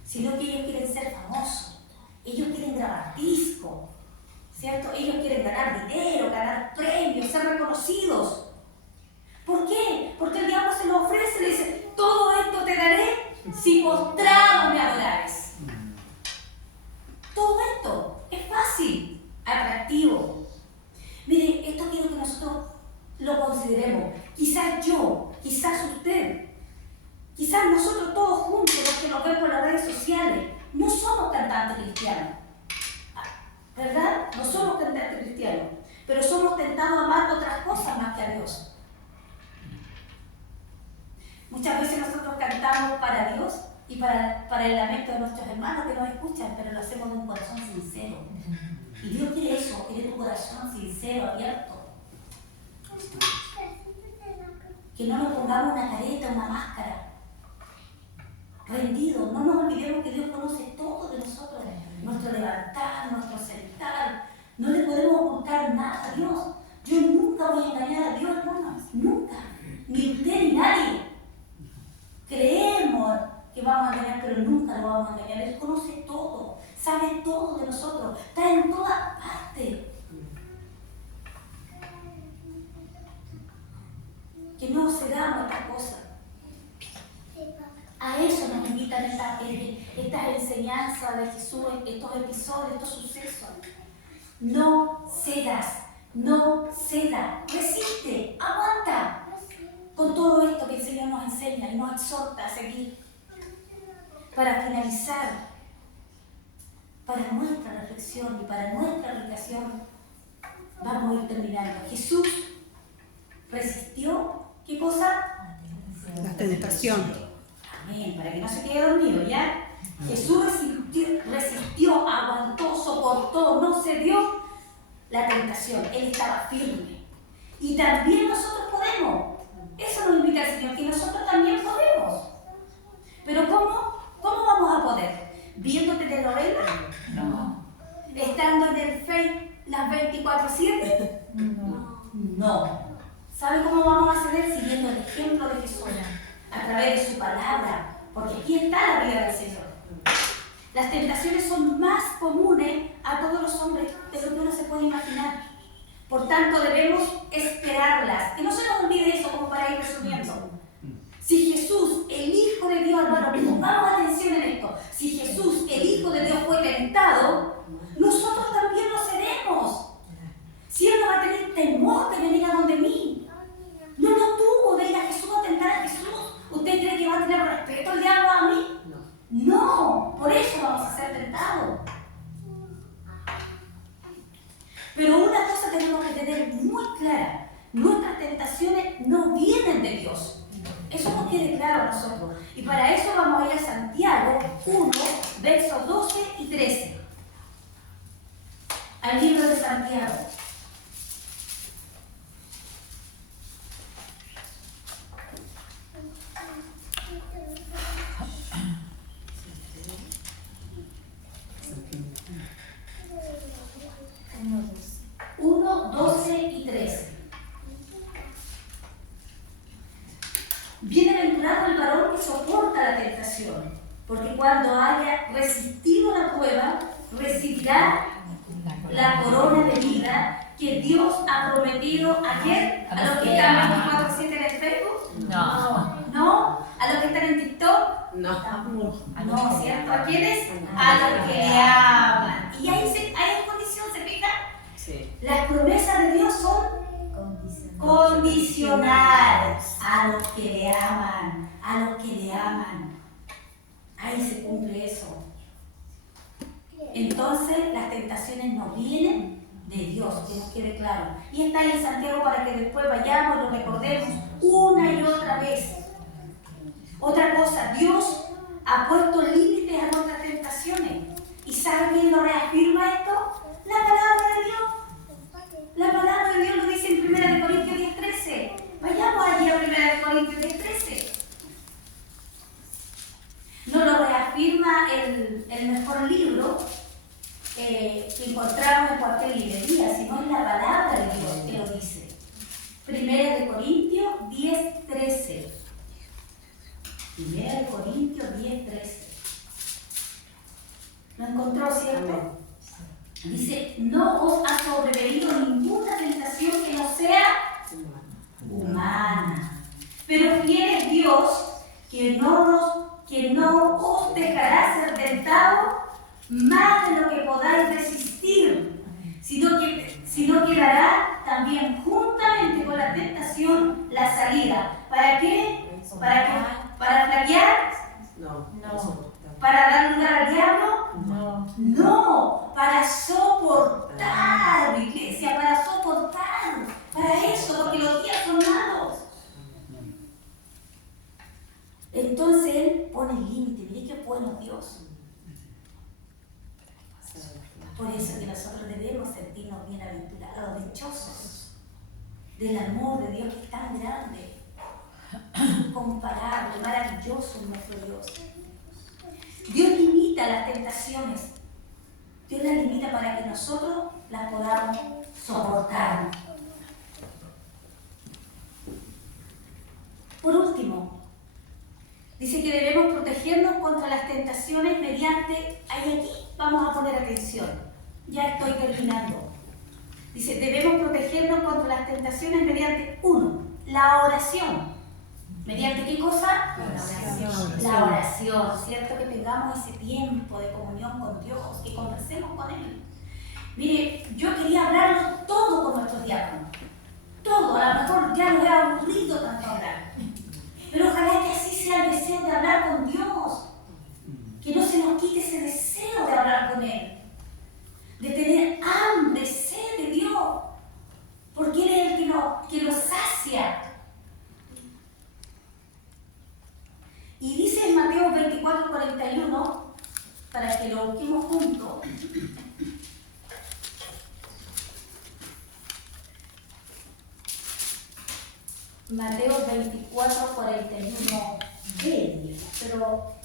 sino que ellos quieren ser famosos, ellos quieren grabar discos, ¿cierto? Ellos quieren ganar dinero, ganar premios, ser reconocidos. ¿Por qué? Porque el diablo se lo ofrece, le dice, todo esto te daré si postrado me adorares. Todo esto es fácil, atractivo. Mire, esto quiero que nosotros lo consideremos. Quizás yo, quizás usted, quizás nosotros todos juntos, los que nos ven por las redes sociales, no somos cantantes cristianos. ¿Verdad? No somos cantantes cristianos, pero somos tentados a amar otras cosas más que a Dios. Muchas veces nosotros cantamos para Dios y para el lamento de nuestros hermanos que nos escuchan, pero lo hacemos de un corazón sincero. Y Dios quiere eso, quiere tu corazón sincero, abierto. Que no nos pongamos una careta, una máscara. Rendido, no nos olvidemos que Dios conoce todo de nosotros, nuestro levantar, nuestro sentar. No le podemos ocultar nada a Dios. Yo nunca voy a engañar a Dios, hermanos, nunca. Ni usted ni nadie. Creemos que vamos a engañar, pero nunca lo vamos a engañar. Él conoce todo, sabe todo de nosotros, está en todas partes. Que no cedamos a esta cosa. A eso nos invitan estas enseñanzas de Jesús, estos episodios, estos sucesos. No cedas, no ceda, resiste, aguanta con todo esto que el Señor nos enseña y nos exhorta a seguir. Para finalizar, para nuestra reflexión y para nuestra aplicación, vamos a ir terminando. Jesús resistió, ¿qué cosa? La tentación. Amén, para que no se quede dormido, ¿ya? Jesús resistió, aguantó, soportó, no cedió la tentación. Él estaba firme. Y también nosotros podemos. Eso nos invita el Señor, que nosotros también podemos. Pero ¿cómo? ¿Cómo vamos a poder? ¿Viendo telenovelas? No. ¿Estando en el Face las 24/7? No. ¿Sabe cómo vamos a hacer? Siguiendo el ejemplo de Jesús, a través de su palabra, porque aquí está la vida del Señor. Las tentaciones son más comunes a todos los hombres de lo que uno se puede imaginar. Por tanto, debemos esperarlas. Que no se nos olvide eso, como para ir resumiendo. Si Jesús, el Hijo de Dios, hermano, pongamos atención en esto. Si Jesús, el Hijo de Dios, fue tentado, nosotros también lo seremos. Si Él no va a tener temor de venir a donde mí. No tuvo de ir a Jesús a tentar a Jesús. ¿Usted cree que va a tener respeto el diablo a mí? No, por eso vamos a ser tentados. Pero una cosa tenemos que tener muy clara: nuestras tentaciones no vienen de Dios. Eso nos quede claro a nosotros. Y para eso vamos a ir a Santiago 1, versos 12 y 13. Al libro de Santiago. Uno, 12 y 13. Bienaventurado el varón que soporta la tentación, porque cuando haya resistido la prueba, recibirá la corona de vida que Dios ha prometido ayer a los que están 24/7 en el Facebook. ¿No? ¿A los que están en TikTok? No, ¿cierto? ¿A quiénes? A los que le aman. Y hay condición, ¿se fija? Sí. Las promesas de Dios son condicionales. A los que le aman, a los que le aman. Ahí se cumple eso. Entonces las tentaciones no vienen de Dios, que nos quede claro. Y está ahí en Santiago para que después vayamos y lo recordemos una y otra vez. Otra cosa, Dios ha puesto límites a nuestras tentaciones. ¿Y sabe quién lo reafirma esto? La palabra de Dios. La palabra de Dios lo dice en 1 Corintios 10:13. Vayamos allí a 1 Corintios 10:13. No lo reafirma el mejor libro que encontramos en cualquier librería, sino es la palabra de Dios que lo dice. 1 Corintios 10:13. 1 Corintios 10:13. ¿Lo encontró, cierto? Dice, no os ha sobrevenido ninguna tentación que no sea humana. Pero fiel es Dios, que no os dejará ser tentado más de lo que podáis resistir, sino que dará también juntamente con la tentación la salida. ¿Para qué? ¿Para flaquear? No. ¿Para dar lugar al diablo? No. No, para soportar, iglesia, para soportar. Para eso, porque los días son malos. Entonces Él pone el límite. Mire qué bueno Dios. Por eso que nosotros debemos sentirnos bienaventurados, dichosos del amor de Dios que es tan grande, incomparable, maravilloso nuestro Dios. Dios limita las tentaciones. Dios las limita para que nosotros las podamos soportar. Por último, dice que debemos protegernos contra las tentaciones mediante, aquí vamos a poner atención, ya estoy terminando. Dice, debemos protegernos contra las tentaciones mediante, 1, la oración. ¿Mediante qué cosa? La oración, ¿cierto? Que tengamos ese tiempo de comunión con Dios, que conversemos con Él. Mire, yo quería hablarlo todo con nuestros diáconos. Todo, a lo mejor ya nos he aburrido tanto hablar. Pero ojalá que así sea el deseo de hablar con Dios. Que no se nos quite ese deseo de hablar con Él. De tener hambre, sed de Dios. Porque Él es el que nos sacia. Y dice en Mateo 24:41, para que lo busquemos juntos. Mateo 24:41, pero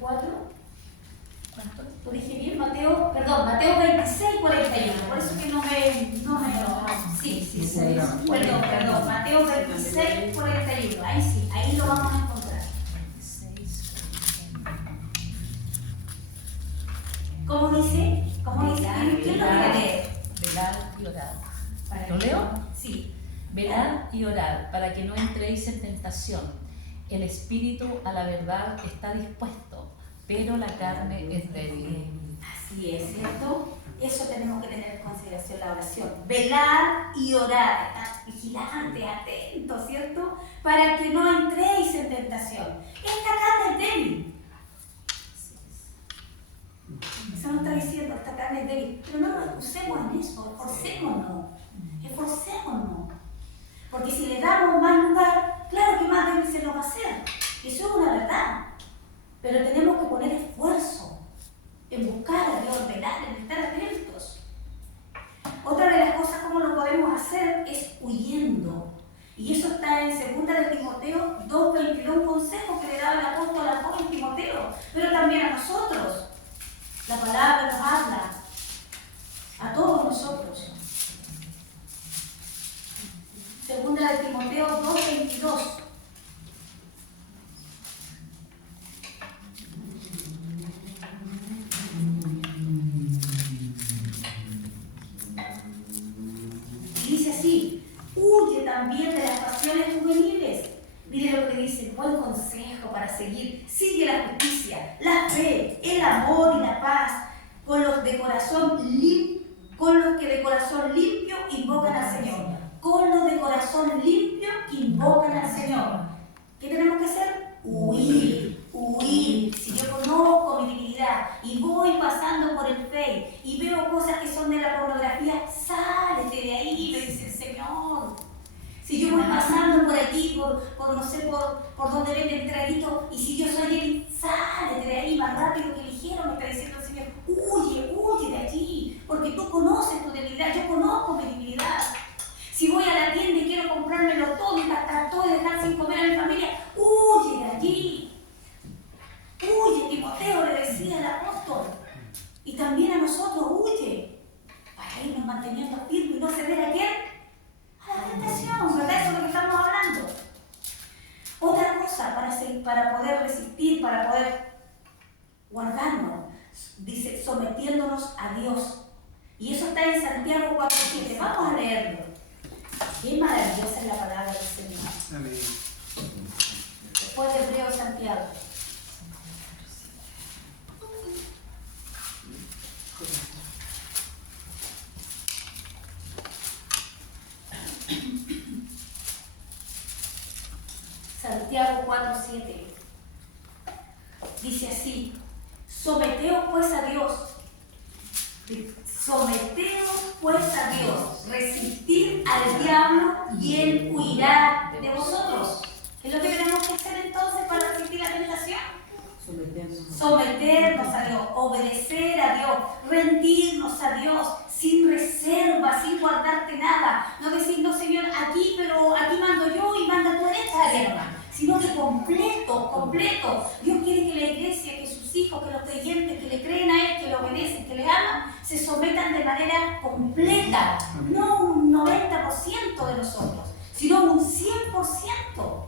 ¿cuánto? Lo dije bien, Mateo 26:41, por eso que no me sí, perdón, Mateo 26:41, ahí sí, ahí lo vamos a encontrar. ¿Cómo dice? ¿Quién lo quiere leer? Velad y orad. ¿Lo leo? Sí. Velad y orad para que no entréis en tentación. El espíritu a la verdad está dispuesto, pero la carne es débil. Así es, ¿cierto? Eso tenemos que tener en consideración, la oración. Velar y orar, estar vigilantes, atentos, ¿cierto? Para que no entréis en tentación. Esta carne es débil. Eso nos está diciendo, esta carne es débil. Pero no nos excusemos en eso, esforcémonos. Porque si le damos más lugar, claro que más débil se nos va a hacer. Eso es una verdad. Pero tenemos que poner esfuerzo en buscar a Dios, velar, en estar atentos. Otra de las cosas como lo podemos hacer es huyendo. Y eso está en 2 de Timoteo 2:22, un consejo que le daba el apóstol a joven Timoteo, pero también a nosotros. La palabra nos habla a todos nosotros. 2 de Timoteo 2:22. Dice así, huye también de las pasiones juveniles. Mire lo que dice, buen consejo para seguir. Sigue la justicia, la fe, el amor y la paz con los que de corazón limpio invocan al Señor. Con los de corazón limpio que invocan al Señor. ¿Qué tenemos que hacer? Huir. Si yo conozco mi divinidad y voy pasando por el Face y veo cosas que son de la pornografía, sálete de ahí, me dice el Señor. Si yo voy pasando por aquí, por donde venden traguito, y si yo soy él, sálete de ahí más rápido que ligero, me está diciendo el Señor. Huye de allí, porque tú conoces tu debilidad, yo conozco mi debilidad. Si voy a la tienda y quiero comprármelo todo y gastar todo y dejar sin comer a mi familia, huye de allí. Huye, Timoteo le decía el apóstol. Y también a nosotros, huye. irnos manteniendo firmes y no ceder a quién? A la tentación, ¿verdad? Eso es lo que estamos hablando. Otra cosa para poder resistir, para poder guardarnos, dice, sometiéndonos a Dios. Y eso está en Santiago 4:7. Vamos a leerlo. Qué maravillosa es la palabra del Señor. Amén. Después de Hebreo, Santiago. Santiago 4:7 dice así: someteos pues a Dios, resistid al diablo y él huirá de vosotros. ¿Qué es lo que tenemos que hacer entonces para resistir la tentación? Someternos a Dios, obedecer a Dios, rendirnos a Dios, sin reserva, sin guardarte nada. No decir, no Señor, aquí, pero aquí mando yo y manda tú en esta área, sino que completo. Dios quiere que la iglesia, que sus hijos, que los creyentes, que le creen a Él, que le obedecen, que le aman, se sometan de manera completa, no un 90% de nosotros, sino un 100%.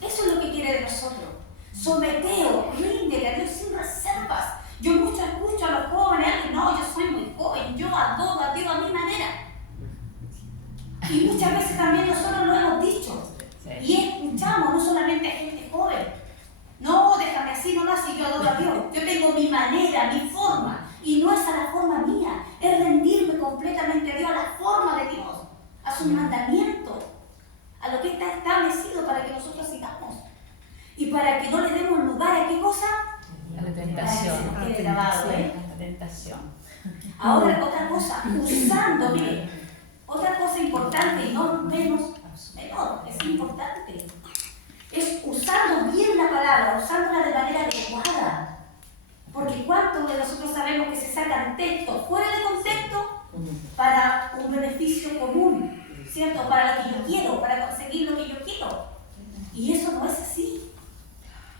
Eso es lo que quiere de nosotros. Someteo, ríndele a Dios sin reservas. Yo mucho escucho a los jóvenes, no, yo soy muy joven, yo adoro a Dios a mi manera. Y muchas veces también nosotros lo hemos dicho. Y escuchamos, no solamente a gente joven. No, déjame así, no, así yo adoro a Dios. Yo tengo mi manera, mi forma. Y no es a la forma mía, es rendirme completamente a Dios, a la forma de Dios, a sus mandamientos, a lo que está establecido para que nosotros sigamos. Y para que no le demos lugar a qué cosa? A la tentación. A que se quede grabado, ¿eh? La tentación. Ahora, otra cosa, usándome. Otra cosa importante y no menos, menor, es importante. Es usando bien la palabra, usándola de manera adecuada. Porque ¿cuántos de nosotros sabemos que se sacan textos fuera de contexto para un beneficio común? ¿Cierto? Para lo que yo quiero, para conseguir lo que yo quiero. Y eso no es así.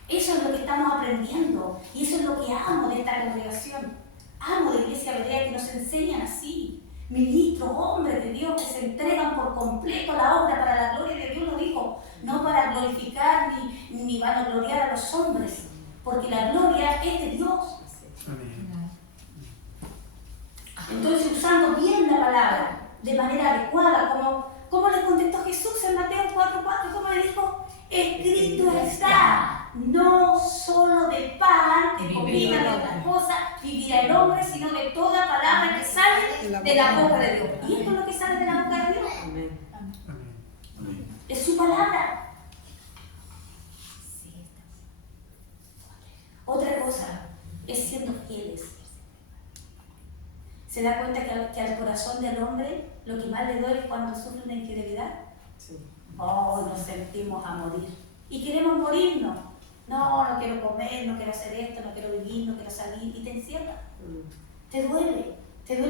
Eso es lo que estamos aprendiendo. Y eso es lo que amo de esta congregación. Amo de Iglesia Berea, que nos enseñan así. Ministros, hombres de Dios que se entregan por completo a la obra para la gloria de Dios, lo dijo. No para glorificar ni vanagloriar a los hombres. Porque la gloria es de Dios. Amén. Entonces, usando bien la palabra, de manera adecuada, como le contestó Jesús en Mateo 4:4, ¿cómo le dijo? Escrito está, no solo de pan, de comida, de otras cosas, vivirá el hombre, sino de toda palabra que sale de la boca de Dios. ¿Y esto es lo que sale de la boca de Dios? Es su palabra. Otra cosa es siendo fieles. ¿Se da cuenta que al corazón del hombre lo que más le duele es cuando sufre una infidelidad? Sí. Oh, nos sentimos a morir. Y queremos morirnos. No quiero comer, no quiero hacer esto, no quiero vivir, no quiero salir. Y te encierra. Te duele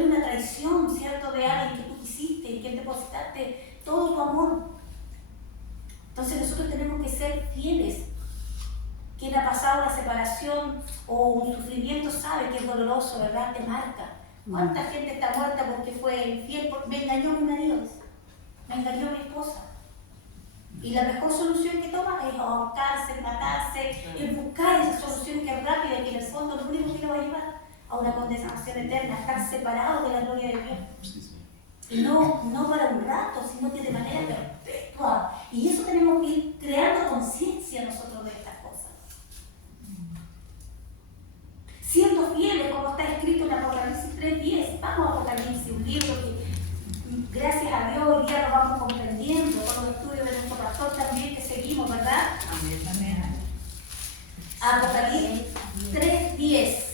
una traición, ¿cierto? De alguien que tú quisiste, en quien depositaste todo tu amor. Entonces nosotros tenemos que ser fieles. Quien ha pasado una separación o un sufrimiento sabe que es doloroso, ¿verdad? Te marca. ¿Cuánta gente está muerta porque fue infiel? Me engañó mi marido, me engañó mi esposa. Y la mejor solución que toma es ahorcarse, matarse, es buscar esa solución que es rápida y que en el fondo lo único que lo va a llevar a una condenación eterna, a estar separado de la gloria de Dios. Y no para un rato, sino que de manera perpetua. Y eso tenemos que ir creando conciencia nosotros de estas cosas. Siendo fieles, como está escrito en Apocalipsis 3:10. Vamos a Apocalipsis, un libro que, gracias a Dios, hoy día lo vamos comprendiendo con los estudios de nuestro pastor también que seguimos, ¿verdad? Amén. Apocalipsis 3:10.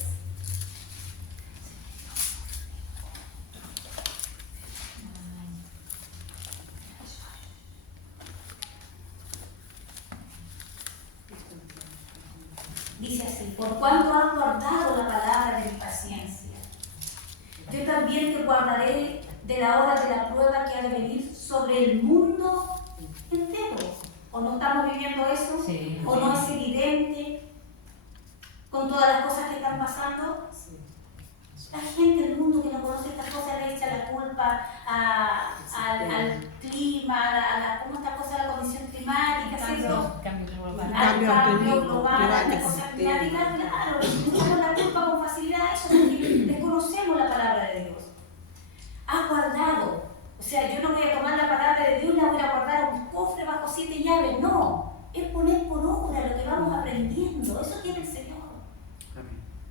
Dice así: por cuanto has guardado la palabra de mi paciencia, yo también te guardaré de la hora de la prueba que ha de venir sobre el mundo entero. ¿O no estamos viviendo eso? Sí. ¿O no es evidente con todas las cosas que están pasando? La gente del mundo que no conoce estas cosas le echa la culpa al clima, ¿cómo está cosa la condición climática? ¿Cierto? Cambio global. Al Cambio cambio global, a las climático. cosas climáticas, claro, le echamos la culpa con facilidad a eso porque desconocemos la palabra de Dios. Ha guardado, o sea, yo no voy a tomar la palabra de Dios y la voy a guardar en un cofre bajo 7 llaves, no, es poner por obra lo que vamos aprendiendo, eso quiere el Señor.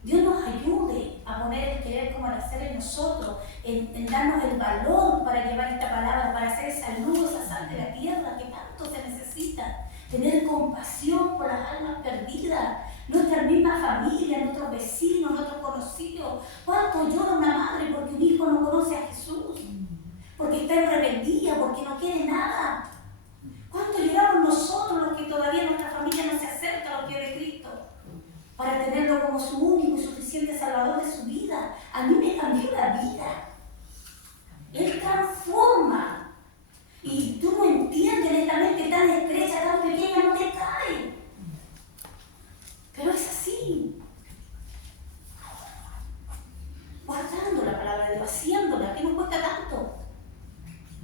Dios nos ayude a poner el querer como el hacer en nosotros, en darnos el valor para llevar esta palabra, para hacer esa luz, esa sal de la tierra que tanto se necesita. Tener compasión por las almas perdidas, nuestra misma familia, nuestros vecinos, nuestros conocidos. ¿Cuánto llora una madre porque un hijo no conoce a Jesús? Porque está en rebeldía, porque no quiere nada. ¿Cuánto lloramos nosotros los que todavía nuestra familia no se acerca a los pies de Cristo? Para tenerlo como su único y suficiente salvador de su vida. A mí me cambió la vida. Él transforma. Y tú no entiendes, esta mente tan estrecha, tan pequeña, no te cae. Pero es así. Guardando la palabra de Dios, haciéndola, ¿qué nos cuesta tanto?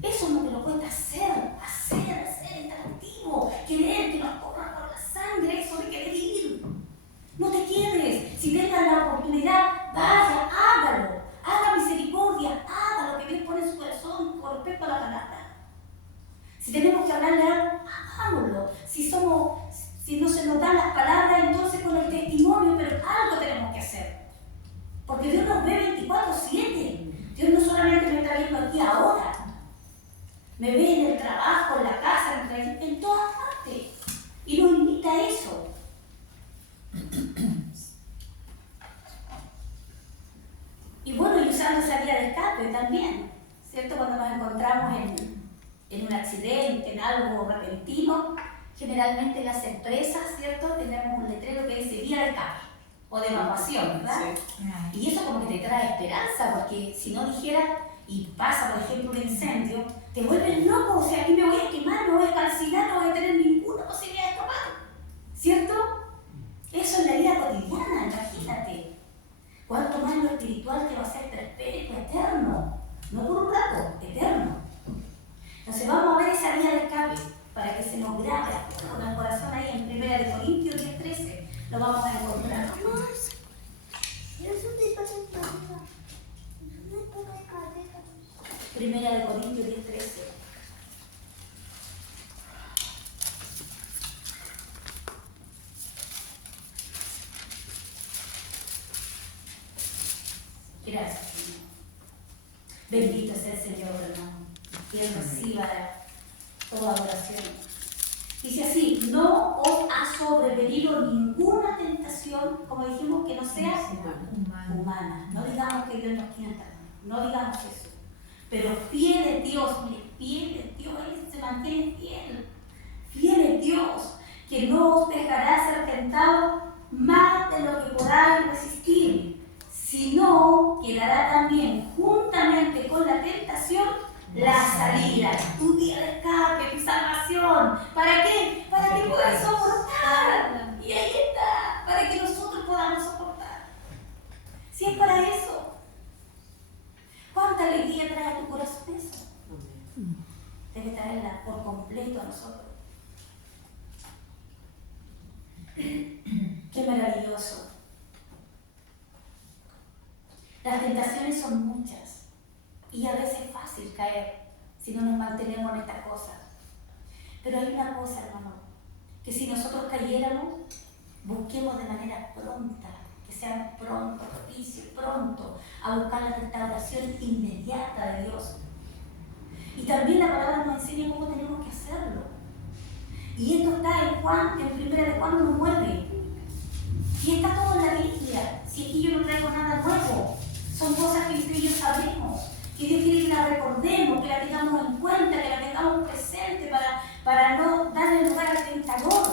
Eso es lo que nos cuesta hacer, estar activo, querer que nos corra por la sangre, eso de querer ir. No te quedes, si tengas la oportunidad, vaya, hágalo, haga misericordia, haga lo que Dios pone en su corazón con respecto a la palabra. Si tenemos que hablarle a algo, hagámoslo. Si no se nos dan las palabras, entonces con el testimonio, pero algo tenemos que hacer. Porque Dios nos ve 24/7. Dios no solamente me está viendo aquí ahora, me ve en el trabajo, en la casa, en todas partes. Y nos invita a eso. Y bueno, y usando esa vía de escape también, ¿cierto? Cuando nos encontramos en un accidente, en algo repentino, generalmente en las empresas, ¿cierto? Tenemos un letrero que dice vía de escape o de evacuación, ¿verdad? Sí. Y eso como que te trae esperanza, porque si no dijera y pasa, por ejemplo, un incendio, te vuelves loco, o sea, aquí me voy a quemar, me voy a calcinar, no voy a tener ninguna posibilidad de escapar, ¿cierto? Eso es la vida cotidiana, imagínate. Cuanto más lo espiritual que va a ser perpetuo, eterno, no por un rato, eterno. Entonces vamos a ver esa vía de escape para que se nos grabe con el corazón ahí en 1 Corintios 10:13. Lo vamos a encontrar. 1 Corintios 10:13. Gracias, Señor. Bendito sea el Señor, hermano. Que Él reciba toda oración. Dice así: no os ha sobrevenido ninguna tentación, como dijimos, que no sea humana. No digamos que Dios nos tienta, no digamos eso. Pero fiel es Dios, mire, fiel es Dios, Él se mantiene fiel. Fiel es Dios, que no os dejará ser tentado más de lo que podáis resistir, sino que dará también juntamente con la tentación la salida, tu vía de escape, tu salvación. ¿Para qué? Para que puedas soportar. Y ahí está, para que nosotros podamos soportar. Si es para eso, ¿cuánta alegría trae a tu corazón eso? Debe traerla por completo a nosotros. Qué maravilloso. Las tentaciones son muchas y a veces es fácil caer si no nos mantenemos en estas cosas. Pero hay una cosa, hermano, que si nosotros cayéramos, busquemos de manera pronta, que seamos pronto, propicio, pronto, a buscar la restauración inmediata de Dios. Y también la palabra nos enseña cómo tenemos que hacerlo. Y esto está en Juan, en 1 de Juan 1:9. Y está todo en la Biblia. Si aquí yo no traigo nada nuevo, son cosas que usted y yo sabemos, que Dios quiere que las recordemos, que las tengamos en cuenta, que las tengamos presente para no darle lugar al tentador.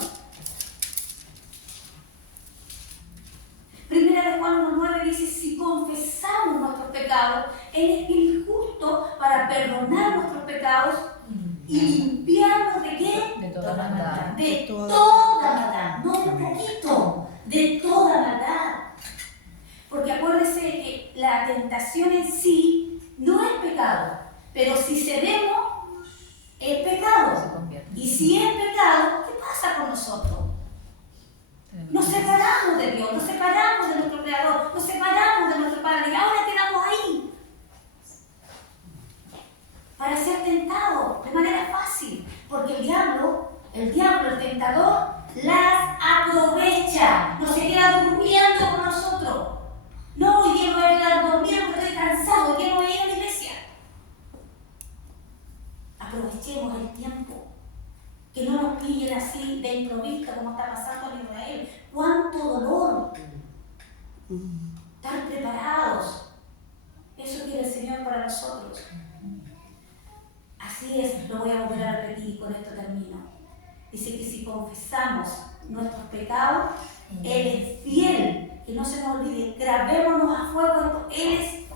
1 de Juan 1:9 dice: si confesamos nuestros pecados, Él es fiel y justo para perdonar nuestros pecados y limpiarnos ¿de qué? De toda maldad. De toda maldad, no de poquito, de toda maldad. Porque acuérdese que la tentación en sí no es pecado, pero si cedemos, es Se pecado. convierte. Y si es pecado, ¿qué pasa con nosotros? Nos separamos de Dios, nos separamos de nuestro Creador, nos separamos de nuestro Padre y ahora quedamos ahí para ser tentados de manera fácil, porque el diablo, el tentador, las aprovecha, no se queda durmiendo con nosotros. No, hoy día me voy a quedar dormido porque estoy cansado, hoy día no voy a ir a la iglesia. Aprovechemos el tiempo. Que no nos pillen así de improviso como está pasando en Israel. ¡Cuánto dolor! Estar preparados. Eso quiere el Señor para nosotros. Así es, lo voy a volver a repetir y con esto termino. Dice que si confesamos nuestros pecados, Él es fiel. Que no se nos olvide, grabémonos a fuego esto. Él es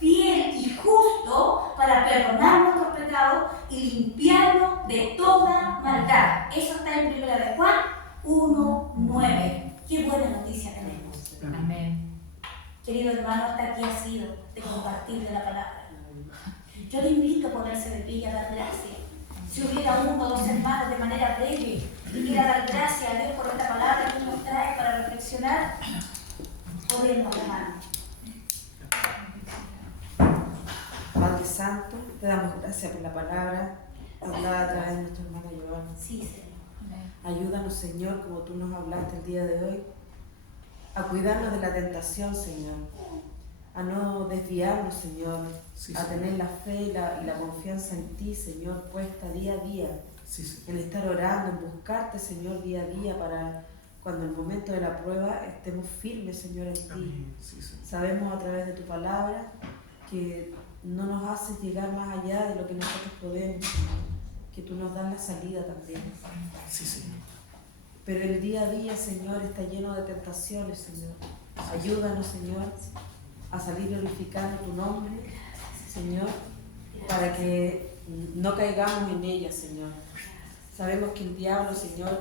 fiel y justo para perdonar nuestros pecados y limpiarnos de toda maldad. Eso está en 1 de Juan 1:9. Qué buena noticia tenemos. Amén. Querido hermano, hasta aquí ha sido de compartir de la palabra. Yo le invito a ponerse de pie y a dar gracias. Si hubiera 1 o 2 hermanos de manera breve y quiera dar gracias a Dios por esta palabra que nos trae para reflexionar, oremos, hermano. Padre Santo, te damos gracias por la palabra hablada a través de nuestra hermana Joana. Sí, Señor. Ayúdanos, Señor, como tú nos hablaste el día de hoy, a cuidarnos de la tentación, Señor, a no desviarnos, Señor, Sí, a Señor. tener la fe y la confianza en ti, Señor, puesta día a día, Sí, Señor. en estar orando, en buscarte, Señor, día a día, para cuando en el momento de la prueba estemos firmes, Señor, en ti. Amén. Sí, Señor. Sabemos a través de tu palabra que no nos haces llegar más allá de lo que nosotros podemos, Señor, que tú nos das la salida también. Sí, Señor. Pero el día a día, Señor, está lleno de tentaciones, Señor. Ayúdanos, Señor, a salir glorificando tu nombre, Señor, para que no caigamos en ellas, Señor. Sabemos que el diablo, Señor,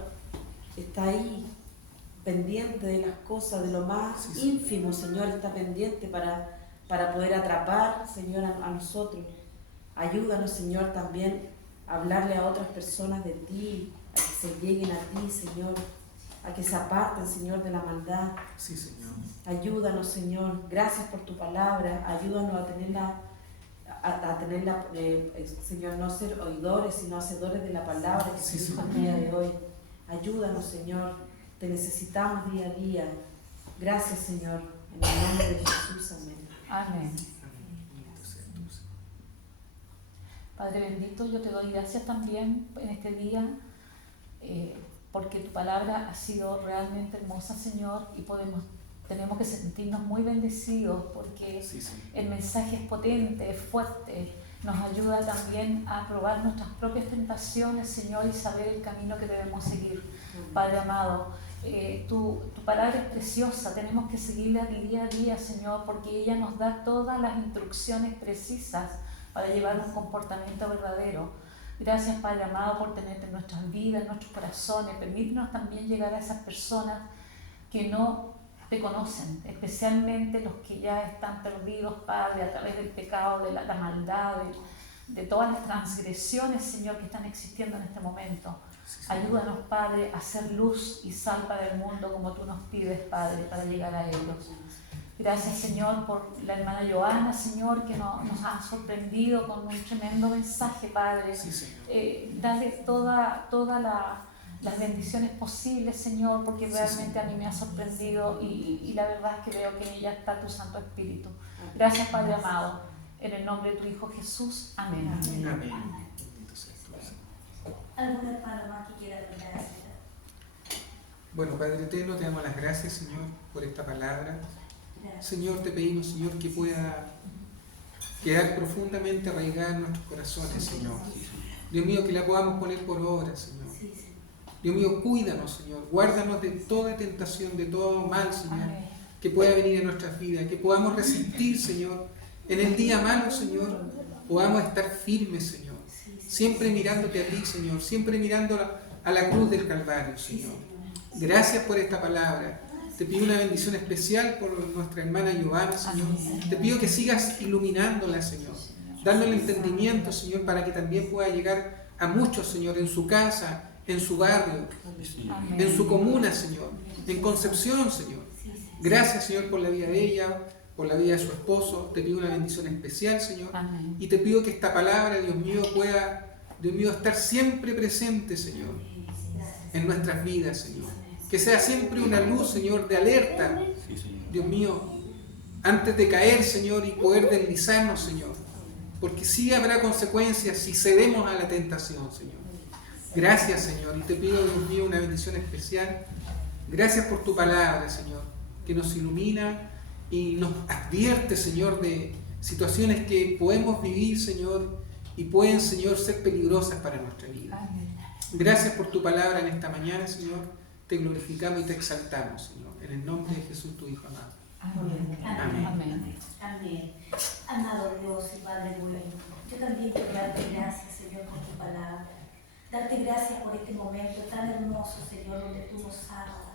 está ahí, pendiente de las cosas, de lo más Sí, sí. ínfimo, Señor, está pendiente para poder atrapar, Señor, a nosotros. Ayúdanos, Señor, también a hablarle a otras personas de ti, a que se lleguen a ti, Señor, a que se aparten, Señor, de la maldad. Sí, Señor. Ayúdanos, Señor. Gracias por tu palabra. Ayúdanos a tenerla, Señor, no ser oidores, sino hacedores de la palabra que Sí, se dijo Señor. el día de hoy. Ayúdanos, Señor. Te necesitamos día a día. Gracias, Señor. En el nombre de Jesús. Amén. Amén. Bendito sea tú, Señor. Padre bendito, yo te doy gracias también en este día porque tu palabra ha sido realmente hermosa, Señor, y tenemos que sentirnos muy bendecidos porque Sí, Señor. el mensaje es potente, es fuerte, nos ayuda también a probar nuestras propias tentaciones, Señor, y saber el camino que debemos seguir. Padre amado, tu palabra es preciosa, tenemos que seguirla día a día, Señor, porque ella nos da todas las instrucciones precisas para llevar un comportamiento verdadero. Gracias, Padre amado, por tenerte en nuestras vidas, en nuestros corazones. Permítenos también llegar a esas personas que no te conocen, especialmente los que ya están perdidos, Padre, a través del pecado, de la maldad, de todas las transgresiones, Señor, que están existiendo en este momento. Sí, Señor. Ayúdanos, Padre, a ser luz y sal para el mundo como tú nos pides, Padre, para llegar a ellos. Gracias, Señor, por la hermana Joana, Señor, que nos ha sorprendido con un tremendo mensaje, Padre. Sí, Señor. Dale todas las bendiciones posibles, Señor, porque Sí, realmente Señor. a mí me ha sorprendido y la verdad es que veo que en ella está tu Santo Espíritu. Gracias, Padre amado. En el nombre de tu Hijo Jesús. Amén. Amén. Amén. Bendito sea tú, Señor. ¿Algún hermano más que quiera dar gracias? Bueno, Padre Eterno, te damos las gracias, Señor, por esta palabra. Gracias. Señor, te pedimos, Señor, que pueda quedar profundamente arraigada en nuestros corazones, Señor. Dios mío, que la podamos poner por obra, Señor. Sí, Señor. Dios mío, cuídanos, Señor. Guárdanos de toda tentación, de todo mal, Señor, Amén. que pueda venir en nuestras vidas, que podamos resistir, Señor. En el día malo, Señor, podamos estar firmes, Señor. Sí, sí. Siempre mirándote a ti, Señor. Siempre mirando a la cruz del Calvario, Sí, Señor. Señor. Gracias por esta palabra. Te Te pido una bendición especial por nuestra hermana Giovanna, Señor. Te pido que sigas iluminándola, Señor, dándole entendimiento, Señor, para que también pueda llegar a muchos, Señor, en su casa, en su barrio, en su comuna, Señor, en Concepción, Señor. Gracias, Señor, por la vida de ella, por la vida de su esposo. Te pido una bendición especial, Señor. Amén. Y te pido que esta palabra, Dios mío, pueda, Dios mío, estar siempre presente, Señor, en nuestras vidas, Señor. Que sea siempre una luz, Señor, de alerta, Dios mío, antes de caer, Señor, y poder deslizarnos, Señor. Porque sí habrá consecuencias si cedemos a la tentación, Señor. Gracias, Señor, y te pido, Dios mío, una bendición especial. Gracias por tu palabra, Señor, que nos ilumina y nos advierte, Señor, de situaciones que podemos vivir, Señor, y pueden, Señor, ser peligrosas para nuestra vida. Amén. Gracias por tu palabra en esta mañana, Señor. Te glorificamos y te exaltamos, Señor, en el nombre de Jesús, tu Hijo amado. Amén. Amén. Amén. Amén. Amado Dios y Padre bueno, yo también quiero darte gracias, Señor, por tu palabra. Darte gracias por este momento tan hermoso, Señor, donde tú nos hablas,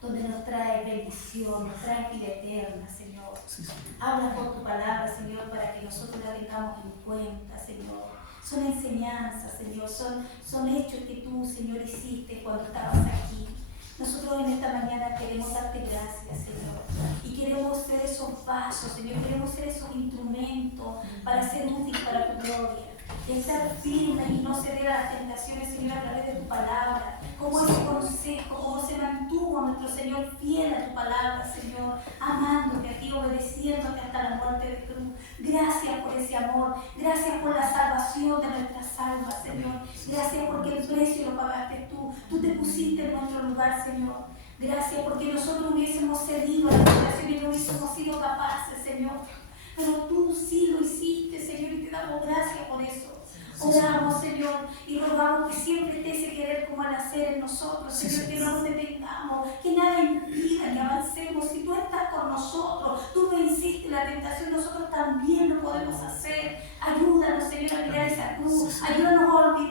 donde nos trae bendición, nos trae vida eterna, Señor. Sí, Señor. Habla por tu palabra, Señor, para que nosotros la tengamos en cuenta, Señor. Son enseñanzas, Señor, son hechos que tú, Señor, hiciste cuando estabas aquí. Nosotros en esta mañana queremos darte gracias, Señor, y queremos ser esos vasos, Señor, queremos ser esos instrumentos para ser útiles para tu gloria, de estar firmes y no ceder a las tentaciones, Señor, a través de tu palabra, como ese consejo, como se mantuvo nuestro Señor fiel a tu palabra, Señor, amándote a ti, obedeciéndote hasta la muerte de cruz. Gracias por ese amor, gracias por la salvación de nuestras almas, Señor. Gracias porque el precio lo pagaste tú te pusiste en nuestro lugar, Señor. Gracias porque nosotros hubiésemos cedido a la tentación y no hubiésemos sido capaces, Señor. Pero tú sí lo hiciste, Señor, y te damos gracias por eso. Oramos, Señor, y rogamos que siempre esté ese querer como al hacer en nosotros, Señor, que no nos detengamos, que nada impida que avancemos. Si tú estás con nosotros, tú venciste la tentación, nosotros también lo podemos hacer. Ayúdanos, Señor, a mirar esa cruz. Ayúdanos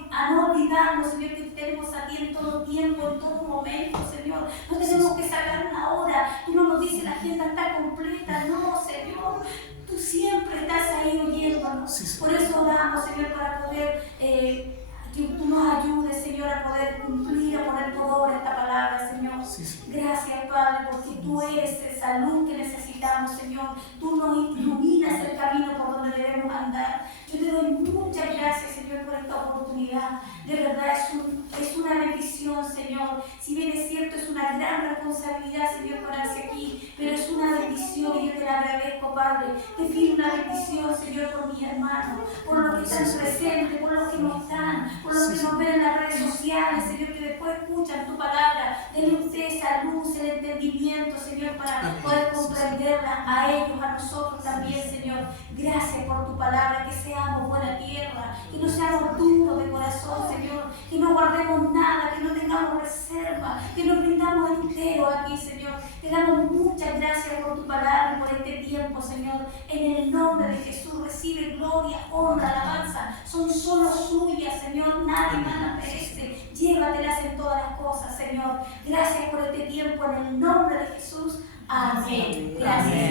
a no olvidarnos, Señor, que tenemos a ti en todo tiempo, en todo momento, Señor. No tenemos que sacar una hora. Tú no nos dices la agenda está completa. No, Señor. Tú siempre estás ahí oyéndonos. Por eso oramos, Señor, para poder que tú nos ayudes, Señor, a poder cumplir, a poner por obra esta palabra, Señor. Gracias, Padre, porque tú eres esa luz que necesitamos, Señor. Tú nos iluminas el camino por donde debemos andar. Yo te doy muchas gracias, Señor, por esta oportunidad. De verdad, es una bendición, Señor. Si bien es cierto, es una gran responsabilidad, Señor, pararse aquí, pero es una bendición y yo te la agradezco, Padre. Te pido una bendición, Señor, por mis hermanos, por los que están presentes, por los que no están, por los que nos ven en las redes sociales, Señor, que después escuchan tu palabra. Denle usted esa luz, el entendimiento, Señor, para poder comprenderla a ellos, a nosotros también, Señor. Gracias por tu palabra, que seamos buena tierra, que no seamos duros de corazón, Señor, que no guardemos nada, que no tengamos reserva, que nos brindamos entero a ti, Señor. Te damos muchas gracias por tu palabra y por este tiempo, Señor. En el nombre de Jesús recibe gloria, honra, alabanza. Son solo suyas, Señor. Nadie más las merece. Llévatelas en todas las cosas, Señor. Gracias por este tiempo en el nombre de Jesús. Amén. Gracias.